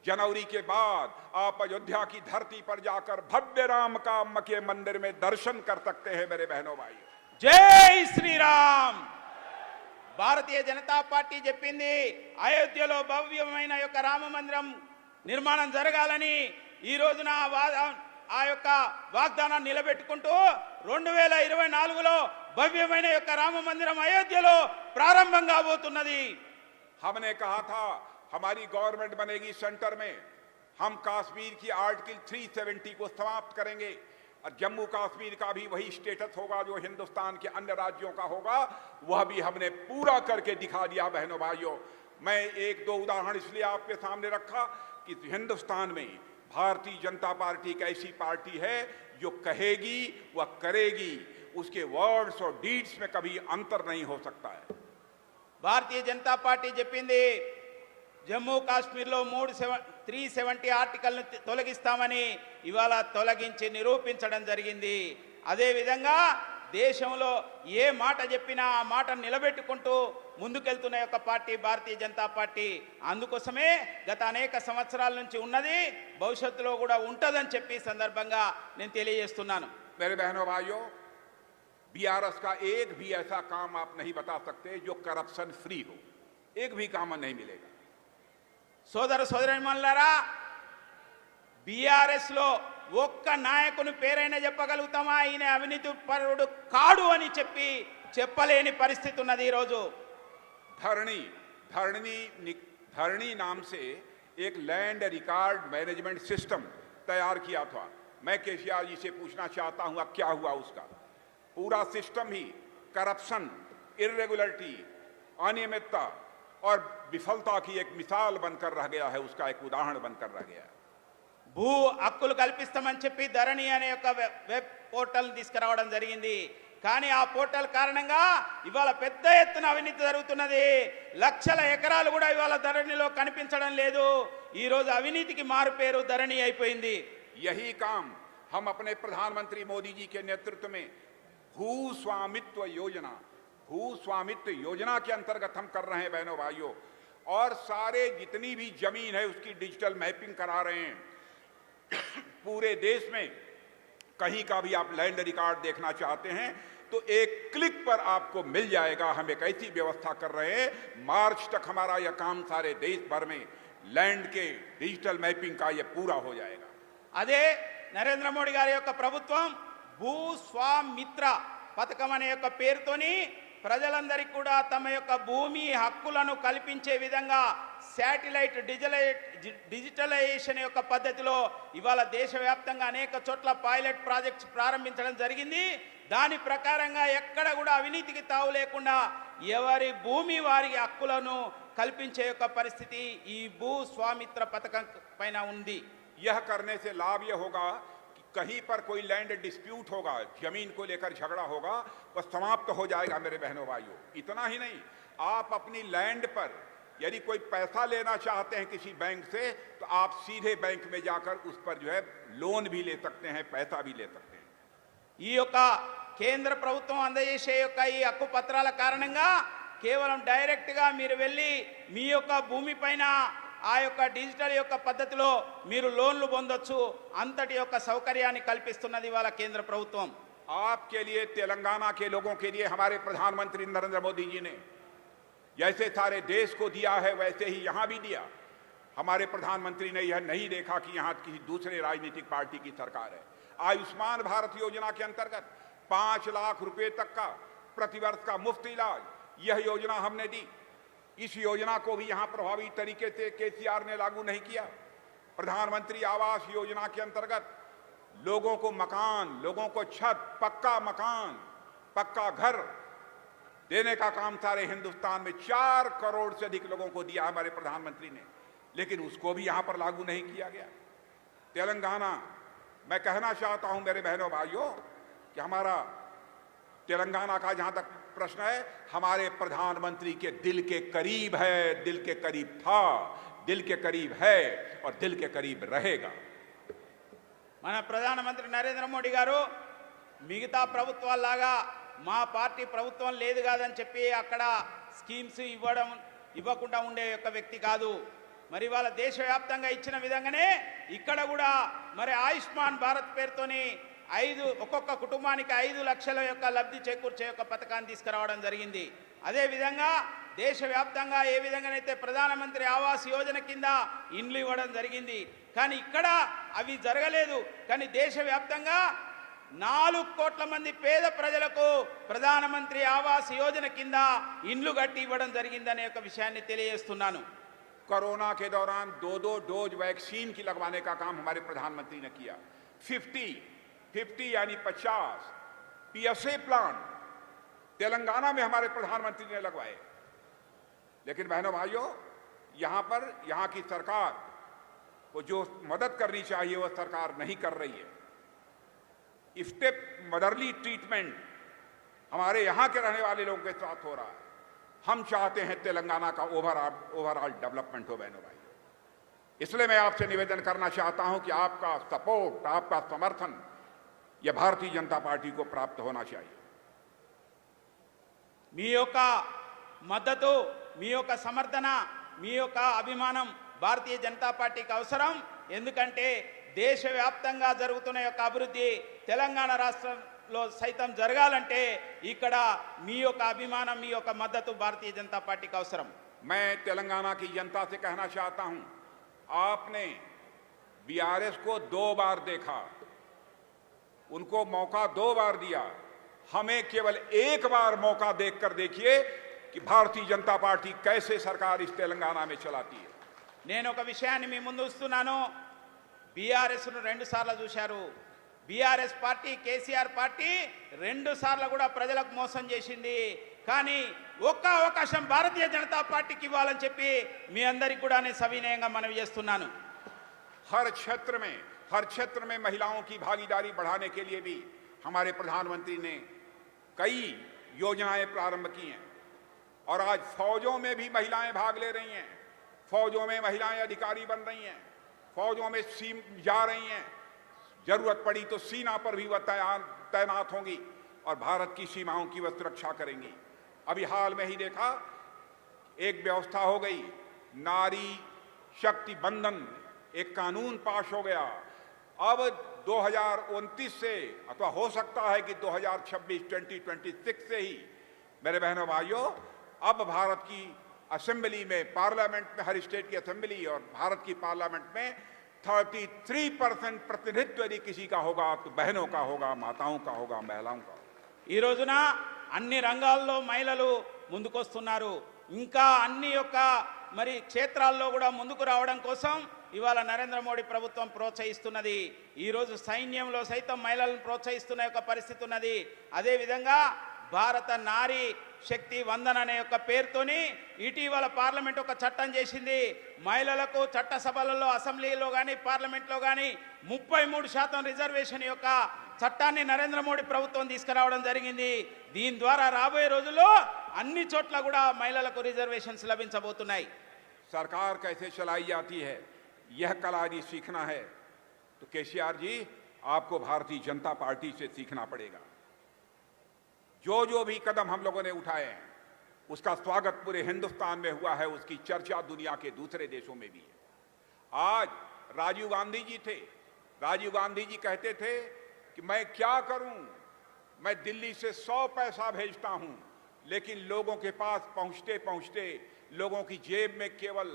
जनवरी के बाद आप अयोध्या की धरती पर जाकर भव्य राम का के मंदिर में दर्शन कर सकते हैं। मेरे बहनों भाइयों, జై శ్రీరామ్. భారతీయ జనతా పార్టీ చెప్పింది అయోధ్యలో భవ్యమైన యొక్క రామ మందిరం నిర్మాణం జరగాలని. ఈ రోజున ఆ యొక్క వాగ్దానాన్ని నిలబెట్టుకుంటూ 2024లో భవ్యమైన యొక్క రామ మందిరం అయోధ్యలో ప్రారంభం కాబోతున్నది. हमने कहा था हमारी गवर्नमेंट बनेगी सेंटर में, हम कश्मीर की आर्टिकल 370 को समाप्त करेंगे और जम्मू कश्मीर का भी वही स्टेटस होगा जो हिंदुस्तान के अन्य राज्यों का होगा। वह भी हमने पूरा करके दिखा दिया। बहनों भाइयों, मैं 1-2 उदाहरण इसलिए आपके सामने रखा कि हिंदुस्तान में भारतीय जनता पार्टी एक ऐसी पार्टी है जो कहेगी वह करेगी, उसके वर्ड्स और डीड्स में कभी अंतर नहीं हो सकता है। భారతీయ జనతా పార్టీ చెప్పింది జమ్మూ కాశ్మీర్లో 370 ఆర్టికల్ను తొలగిస్తామని, ఇవాళ తొలగించి నిరూపించడం జరిగింది. అదేవిధంగా దేశంలో ఏ మాట చెప్పినా ఆ మాటను నిలబెట్టుకుంటూ ముందుకెళ్తున్న యొక్క పార్టీ భారతీయ జనతా పార్టీ. అందుకోసమే గత అనేక సంవత్సరాల నుంచి ఉన్నది, భవిష్యత్తులో కూడా ఉంటుందని చెప్పి సందర్భంగా నేను తెలియజేస్తున్నాను. मेरे बहनों भाइयों, बीआरएस का एक भी ऐसा काम आप नहीं बता सकते जो करप्शन फ्री हो। एक भी काम नहीं मिलेगा। సోదర సోదరీమణులారా, బీఆర్ఎస్ లో ఒక్క నాయకుని పేరైనా చెప్పగలుగుతామా ఈయన అవినీతి పరుడు కాడు అని చెప్పలేని పరిస్థితి ఉన్నది ఈ రోజు. धरणी नाम से एक लैंड रिकॉर्ड मैनेजमेंट सिस्टम तैयार किया था। मैं केसीआर जी से पूछना चाहता हूं अब क्या हुआ उसका। पूरा सिस्टम ही करप्शन, इर्रेगुलरिटी, अनियमितता और विफलता की एक मिसाल बनकर रह गया है, उसका एक उदाहरण बनकर रह गया है। భూ హక్కులు కల్పిస్తామని చెప్పి ధరణి అనే ఒక వెబ్ పోర్టల్ తీసుకురావడం జరిగింది. కానీ ఆ పోర్టల్ కారణంగా ఇవాళ పెద్ద ఎత్తున అవినీతి జరుగుతున్నది. లక్షల ఎకరాలు కూడా ఇవాళ ధరణిలో కనిపించడం లేదు. ఈ రోజు అవినీతికి మారు పేరు ధరణి అయిపోయింది. यही काम हम अपने प्रधानमंत्री मोदी जी के नेतृत्व में भू स्वामित्व योजना के अंतर्गत हम कर रहे हैं बहनों भाइयों। और सारे जितनी भी जमीन है उसकी डिजिटल मैपिंग करा रहे हैं। पूरे देश में कहीं का भी आप लैंड रिकॉर्ड देखना चाहते हैं तो एक क्लिक पर आपको मिल जाएगा। हम एक ऐसी व्यवस्था कर रहे हैं, मार्च तक हमारा यह काम सारे देश भर में लैंड के डिजिटल मैपिंग का यह पूरा हो जाएगा। అదే నరేంద్ర మోడీ గారి యొక్క ప్రభుత్వం భూస్వామిత్ర పథకం అనే యొక్క పేరుతోని ప్రజలందరికీ కూడా తమ యొక్క భూమి హక్కులను కల్పించే విధంగా శాటిలైట్ డిజిటలైజేషన్ యొక్క పద్ధతిలో ఇవాళ దేశవ్యాప్తంగా అనేక చోట్ల పైలట్ ప్రాజెక్ట్స్ ప్రారంభించడం జరిగింది. దాని ప్రకారంగా ఎక్కడ కూడా అవినీతికి తావు లేకుండా ఎవరి భూమి వారి హక్కులను కల్పించే యొక్క పరిస్థితి ఈ భూస్వామిత్ర పథకం పైన ఉంది. यह करने से लाभ यह होगा कि कहीं पर कोई लैंड डिस्प्यूट होगा, जमीन को लेकर झगड़ा होगा, वह समाप्त हो जाएगा मेरे बहनों भाइयों। इतना ही नहीं, आप अपनी लैंड पर यदि कोई पैसा लेना चाहते हैं किसी बैंक से तो आप सीधे बैंक में जाकर उस पर जो है लोन भी ले सकते हैं, पैसा भी ले सकते हैं। ఈ యొక్క కేంద్ర ప్రభుత్వం అందజేసే యొక్క ఈ హక్కు పత్రాల కారణంగా కేవలం డైరెక్ట్ గా మీరు వెళ్ళి మీ యొక్క భూమి పైన ఆ యొక్క డిజిటల్ యొక్క పద్ధతిలో మీరు లోన్లు పొందొచ్చు. అంతటి యొక్క సౌకర్యాన్ని కల్పిస్తున్నది ఇవాళ కేంద్ర ప్రభుత్వం. आपके लिए, तेलंगाना के लोगों के लिए हमारे प्रधानमंत्री नरेंद्र मोदी जी ने जैसे सारे देश को दिया है वैसे ही यहां भी दिया। हमारे प्रधानमंत्री ने यह नहीं देखा कि यहां किसी दूसरे राजनीतिक पार्टी की सरकार है। आयुष्मान भारत योजना के अंतर्गत 5 लाख रुपए तक का प्रतिवर्ष का मुफ्त इलाज, यह योजना हमने दी। इस योजना को भी यहां प्रभावी तरीके से केसीआर ने लागू नहीं किया। प्रधानमंत्री आवास योजना के अंतर्गत लोगों को मकान, लोगों को छत, पक्का मकान, पक्का घर देने का काम सारे हिंदुस्तान में 4 करोड़ से अधिक लोगों को दिया हमारे प्रधानमंत्री ने, लेकिन उसको भी यहां पर लागू नहीं किया गया। तेलंगाना, मैं कहना चाहता हूं मेरे बहनों भाइयों कि हमारा तेलंगाना का जहां तक प्रश्न है, हमारे प्रधानमंत्री के दिल के करीब है, दिल के करीब था, दिल के करीब है और दिल के करीब रहेगा। మన ప్రధానమంత్రి నరేంద్ర మోడీ గారు మిగతా ప్రభుత్వాల్లాగా మా పార్టీ ప్రభుత్వం లేదు కాదని చెప్పి అక్కడ స్కీమ్స్ ఇవ్వకుండా ఉండే యొక్క వ్యక్తి కాదు. మరి వాళ్ళ దేశవ్యాప్తంగా ఇచ్చిన విధంగానే ఇక్కడ కూడా మరి ఆయుష్మాన్ భారత్ పేరుతోని ఒక్కొక్క కుటుంబానికి 5 లక్షల యొక్క లబ్ధి చేకూర్చే యొక్క పథకాన్ని తీసుకురావడం జరిగింది. అదే విధంగా దేశవ్యాప్తంగా ఏ విధంగానైతే ప్రధానమంత్రి ఆవాస్ యోజన కింద ఇండ్లు ఇవ్వడం జరిగింది, కానీ ఇక్కడ అవి జరగలేదు. కానీ దేశవ్యాప్తంగా 4 కోట్ల మంది పేద ప్రజలకు ప్రధానమంత్రి ఆవాస్ యోజన కింద ఇండ్లు కట్టి ఇవ్వడం జరిగిందనే ఒక విషయాన్ని తెలియజేస్తున్నాను. कोरोना के दौरान 2 डोज वैक्सीन की लगवाने का काम हमारे प्रधानमंत्री ने किया। 50 यानी 50 PSA प्लांट तेलंगाना में हमारे प्रधानमंत्री ने लगवाए। लेकिन बहनों भाइयों, यहां की सरकार को जो मदद करनी चाहिए वह सरकार नहीं कर रही है। स्टेप मदरली ट्रीटमेंट हमारे यहां के रहने वाले लोगों के साथ हो रहा है। हम चाहते हैं तेलंगाना का ओवरऑल डेवलपमेंट हो बहनों भाई। इसलिए मैं आपसे निवेदन करना चाहता हूं कि आपका सपोर्ट, आपका समर्थन यह भारतीय जनता पार्टी को प्राप्त होना चाहिए। మీ యొక్క మద్దతు, మీ యొక్క సమర్థన, మీ యొక్క అభిమానం భారతీయ జనతా పార్టీకి అవసరం. ఎందుకంటే దేశవ్యాప్తంగా జరుగుతున్న యొక్క అభివృద్ధి తెలంగాణ రాష్ట్రంలో సైతం జరగాలంటే ఇక్కడ మీ యొక్క అభిమానం, మీ యొక్క మద్దతు భారతీయ జనతా పార్టీకి అవసరం. मैं तेलंगाना की जनता से कहना चाहता हूं, आपने बीआरएस को 2 बार देखा, उनको मौका 2 बार दिया, हमें केवल 1 बार मौका देखकर देखिए कि भारतीय जनता पार्टी कैसे सरकार इस तेलंगाना में चलाती है। నేను ఒక విషయాన్ని మీ ముందు ఉంచుతున్నాను. బీఆర్ఎస్ను 2 సార్లు చూశారు. బీఆర్ఎస్ పార్టీ, కేసీఆర్ పార్టీ 2 సార్లు కూడా ప్రజలకు మోసం చేసింది. కానీ ఒక్క అవకాశం భారతీయ జనతా పార్టీకి ఇవ్వాలని చెప్పి మీ అందరికీ కూడా నేను సవినయంగా మనవి చేస్తున్నాను. हर क्षेत्र में महिलाओं की भागीदारी बढ़ाने के लिए भी हमारे प्रधानमंत्री ने कई योजनाएं प्रारंभ की हैं और आज फौजों में भी महिलाएं भाग ले रही हैं। फौजों में महिलाएं अधिकारी बन रही हैं, फौजों में जा रही हैं, जरूरत पड़ी तो सीमा पर भी वह तैनात होंगी और भारत की सीमाओं की वह सुरक्षा करेंगी। अभी हाल में ही देखा, एक व्यवस्था हो गई, नारी शक्ति बंधन, एक कानून पास हो गया। अब 2029 से अथवा हो सकता है कि 2026 से ही मेरे बहनों भाइयों, अब भारत की असेंबली में, पार्लियामेंट में, हर स्टेट की असेंबली और भारत की पार्लियामेंट में 33% प्रतिनिधित्व यदि किसी का होगा तो बहनों का होगा, माताओं का होगा, महिलाओं का। ఈ రోజున అన్ని రంగాల్లో మహిళలు ముందుకొస్తున్నారు. ఇంకా అన్ని యొక్క మరి క్షేత్రాల్లో కూడా ముందుకు రావడం కోసం ఇవాళ నరేంద్ర మోడీ ప్రభుత్వం ప్రోత్సహిస్తున్నది. ఈరోజు సైన్యంలో సైతం మహిళలను ప్రోత్సహిస్తున్న యొక్క పరిస్థితి ఉన్నది. అదేవిధంగా భారత నారీ శక్తి వందన అనే యొక్క పేరుతోని ఇటీవల పార్లమెంట్ ఒక చట్టం చేసింది. మహిళలకు చట్టసభలలో, అసెంబ్లీలో కానీ పార్లమెంట్లో కానీ 33% రిజర్వేషన్ యొక్క చట్టాన్ని నరేంద్ర మోడీ ప్రభుత్వం తీసుకురావడం జరిగింది. దీని ద్వారా రాబోయే రోజుల్లో అన్ని చోట్ల కూడా మహిళలకు రిజర్వేషన్స్ లభించబోతున్నాయి. सरकार कैसे चलाई जाती है यह कला यदि सीखना है तो केसीआर जी आपको भारतीय जनता पार्टी से सीखना पड़ेगा। जो भी कदम हम लोगों ने उठाए हैं उसका स्वागत पूरे हिंदुस्तान में हुआ है, उसकी चर्चा दुनिया के दूसरे देशों में भी है। आज राजीव गांधी जी थे, राजीव गांधी जी कहते थे कि मैं क्या करूं, मैं दिल्ली से 100 पैसा भेजता हूं लेकिन लोगों के पास पहुंचते पहुंचते लोगों की जेब में केवल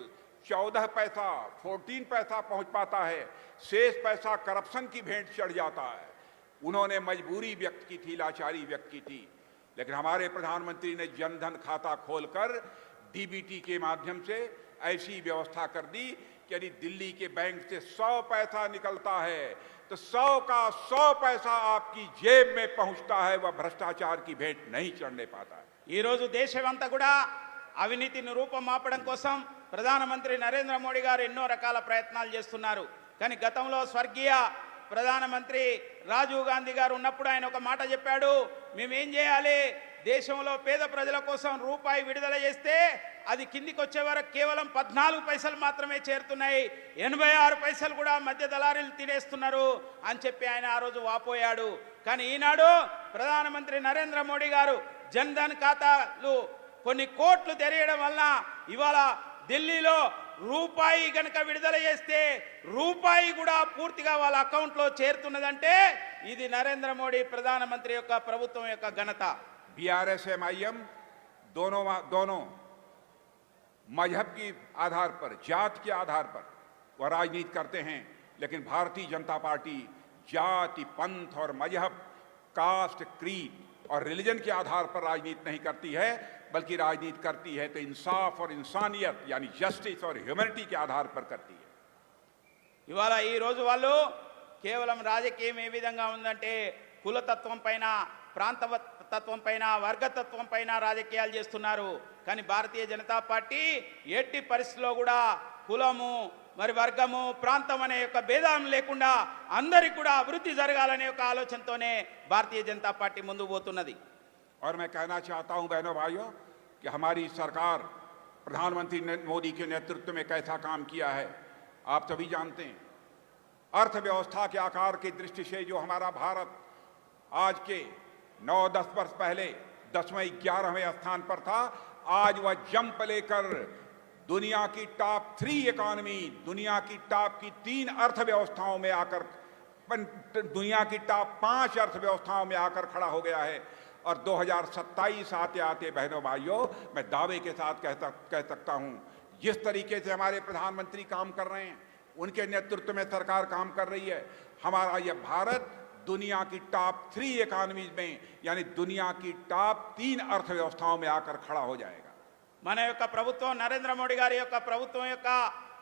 14 पैसा 14 पैसा पहुंच पाता है, शेष पैसा करप्शन की भेंट चढ़ जाता है। उन्होंने मजबूरी व्यक्त की थी, लाचारी व्यक्त की थी, लेकिन हमारे प्रधानमंत्री ने जनधन खाता खोलकर डीबीटी के माध्यम से ऐसी व्यवस्था कर दी कि यदि दिल्ली के बैंक से 100 पैसा निकलता है तो 100 का 100 पैसा आपकी जेब में पहुंचता है, वह भ्रष्टाचार की भेंट नहीं चढ़ने पाता है। ఈ రోజు దేశమంతా కూడా అవినీతిని రూపమాపడం కోసం ప్రధానమంత్రి నరేంద్ర మోడీ గారు ఎన్నో రకాల ప్రయత్నాలు చేస్తున్నారు. కానీ గతంలో స్వర్గీయ ప్రధానమంత్రి రాజీవ్ గాంధీ గారు ఉన్నప్పుడు ఆయన ఒక మాట చెప్పాడు, మేమేం చేయాలి, దేశంలో పేద ప్రజల కోసం రూపాయి విడుదల చేస్తే అది కిందికి వచ్చే వరకు కేవలం 14 పైసలు మాత్రమే చేరుతున్నాయి, 86 పైసలు కూడా మధ్య దళారీలు తినేస్తున్నారు అని చెప్పి ఆయన ఆ రోజు వాపోయాడు. కానీ ఈనాడు ప్రధానమంత్రి నరేంద్ర మోడీ గారు జన్ధన్ ఖాతాలు కొన్ని కోట్లు తెరయడం వలన ఇవాళ ఢిల్లీలో రూపాయి గనక విడుదల చేస్తే రూపాయి కూడా పూర్తిగా వాళ్ళ అకౌంట్లో చేరుతున్నదంటే ఇది నరేంద్ర మోడీ ప్రధానమంత్రి యొక్క ప్రభుత్వం యొక్క ఘనత. बीआरएस एमआईएम दोनों मजहब के आधार पर, जात के आधार पर वह राजनीति करते हैं, लेकिन भारतीय जनता पार्टी जाति, पंथ और मजहब, कास्ट, क्रीड और रिलीजन के आधार पर राजनीति नहीं करती है, बल्कि राजनीति करती है तो इंसाफ और इंसानियत यानी जस्टिस और ह्यूमैनिटी के आधार पर करती है। ఇవాళ ఈ రోజు వాళ్ళు కేవలం రాజకీయం ఏ విధంగా ఉందంటే కులతత్వం పైన, ప్రాంతతత్వం పైన, వర్గతత్వం పైన రాజకీయాలు చేస్తున్నారు. కానీ భారతీయ జనతా పార్టీ ఎట్టి పరిస్థితుల్లో కూడా కులము, మరి వర్గము, ప్రాంతం అనే యొక్క భేదం లేకుండా అందరికీ కూడా అభివృద్ధి జరగాలనే ఒక ఆలోచనతోనే భారతీయ జనతా పార్టీ ముందుకు పోతున్నది. और मैं कहना चाहता हूं बहनों भाइयों कि हमारी सरकार प्रधानमंत्री मोदी के नेतृत्व में कैसा काम किया है आप सभी जानते हैं। अर्थव्यवस्था के आकार की दृष्टि से जो हमारा भारत आज के 9-10 वर्ष पहले 10वें 11वें स्थान पर था, आज वह जंप लेकर दुनिया की टॉप 3 इकोनॉमी, दुनिया की टॉप की 3 अर्थव्यवस्थाओं में आकर, दुनिया की टॉप 5 अर्थव्यवस्थाओं में आकर खड़ा हो गया है। और 2027 आते आते बहनों भाइयों मैं दावे के साथ कह सकता हूं, जिस तरीके से हमारे प्रधानमंत्री काम कर रहे हैं, उनके नेतृत्व में सरकार काम कर रही है, हमारा यह भारत दुनिया की टॉप 3 इकोनॉमीज में यानी दुनिया की टॉप 3 अर्थव्यवस्थाओं में आकर खड़ा हो जाएगा। మన యొక్క ప్రభుత్వం నరేంద్ర మోడీ గారి యొక్క ప్రభుత్వం యొక్క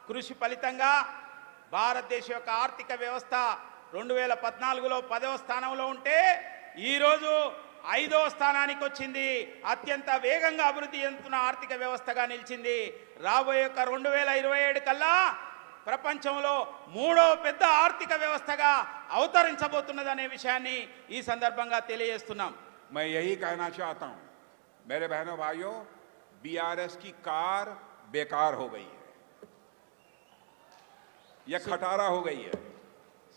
కృషి ఫలితంగా భారతదేశం యొక్క ఆర్థిక వ్యవస్థ 2014లో 10వ స్థానంలో ఉంటే ఈరోజు 5వ స్థానానికి వచ్చింది. అత్యంత వేగంగా అభివృద్ధి చెందుతున్న ఆర్థిక వ్యవస్థగా నిలిచింది. రాబోయే యొక్క 2027 కల్లా ప్రపంచంలో 3వ పెద్ద ఆర్థిక వ్యవస్థగా అవతరించబోతున్నదనే విషయాన్ని ఈ సందర్భంగా తెలియజేస్తున్నాం. मैं यही कहना चाहता हूं मेरे बहनों भाइयों, बीआरएस की कार बेकार हो गई है, यह खटारा हो गई है।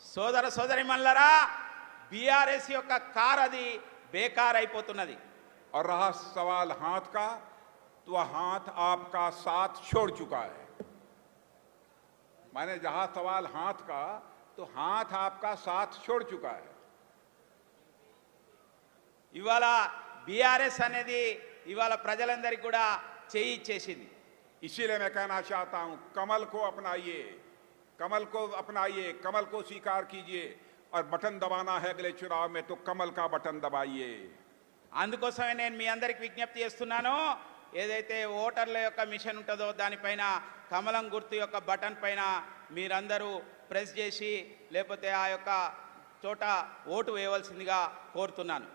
సోదర సోదరిమణులారా, బీఆర్ఎస్ యొక్క కార్ అది బేకార్ అయిపోతున్నది. और रहा सवाल हाथ का, तो वह हाथ आपका साथ छोड़ चुका है। माने जहां सवाल हाथ का, तो हाथ आपका साथ छोड़ चुका है। ఇవాళ బీఆర్ఎస్ అనేది ఇవాళ ప్రజలందరికీ కూడా చేయి ఇచ్చేసింది. इसीलिए मैं कहना चाहता हूं, कमल को अपनाइए, कमल को अपनाइए, कमल को स्वीकार कीजिए, और बटन दबाना है अगले चुनाव में तो कमल का बटन दबाइए। అందుకోసమే నేను మీ అందరికి విజ్ఞప్తి చేస్తున్నాను, ఏదైతే ఓటర్ల యొక్క మిషన్ ఉంటుందో దానిపైన కమలం గుర్తు యొక్క బటన్ పైన మీరందరూ ప్రెస్ చేసి లేకపోతే ఆ యొక్క చోట ఓటు వేయవలసిందిగా కోరుతున్నాను.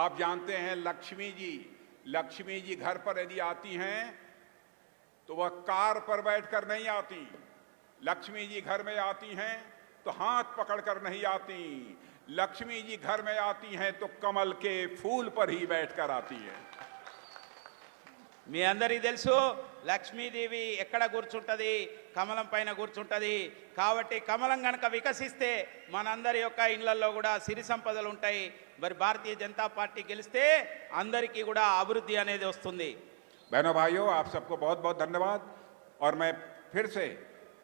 आप जानते हैं लक्ष्मी जी घर पर यदि आती हैं तो वह कार पर बैठकर नहीं आती। लक्ष्मी जी घर में आती हैं तो हाथ पकड़कर नहीं आती। लक्ष्मी जी घर में आती हैं तो कमल के फूल पर ही बैठकर आती है। మీ అందరికీ తెలుసు లక్ష్మీదేవి ఎక్కడ కూర్చుంటది, కమలం పైన కూర్చుంటది. కాబట్టి కమలం గనక వికసిస్తే మనందరి యొక్క ఇళ్లలో కూడా సిరి సంపదలు ఉంటాయి. మరి భారతీయ జనతా పార్టీ గెలిస్తే అందరికీ కూడా అభివృద్ధి అనేది వస్తుంది. बहनों भाइयों, आप सबको बहुत बहुत धन्यवाद। और मैं फिर से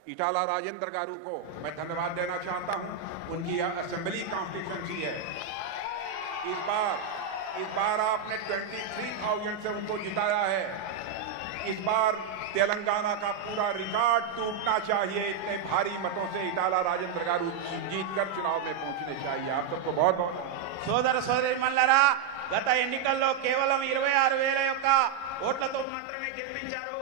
इटाला राजेंद्र गारू को मैं धन्यवाद देना चाहता हूं। उनकी असेंबली कॉन्स्टिट्यूंसी है। इस बार आपने 23,000 से उनको जिताया है। इस बार तेलंगाना का पूरा रिकॉर्ड टूटना चाहिए। इतने भारी मतों से इटाला राजेंद्र गारू जीतकर चुनाव में पहुंचने चाहिए। आप सबको बहुत बहुत సోదర సోదరిమణులారా, గత ఎన్నికల్లో కేవలం 26,000 యొక్క ఓట్లతో మాత్రమే గెలిపించారు.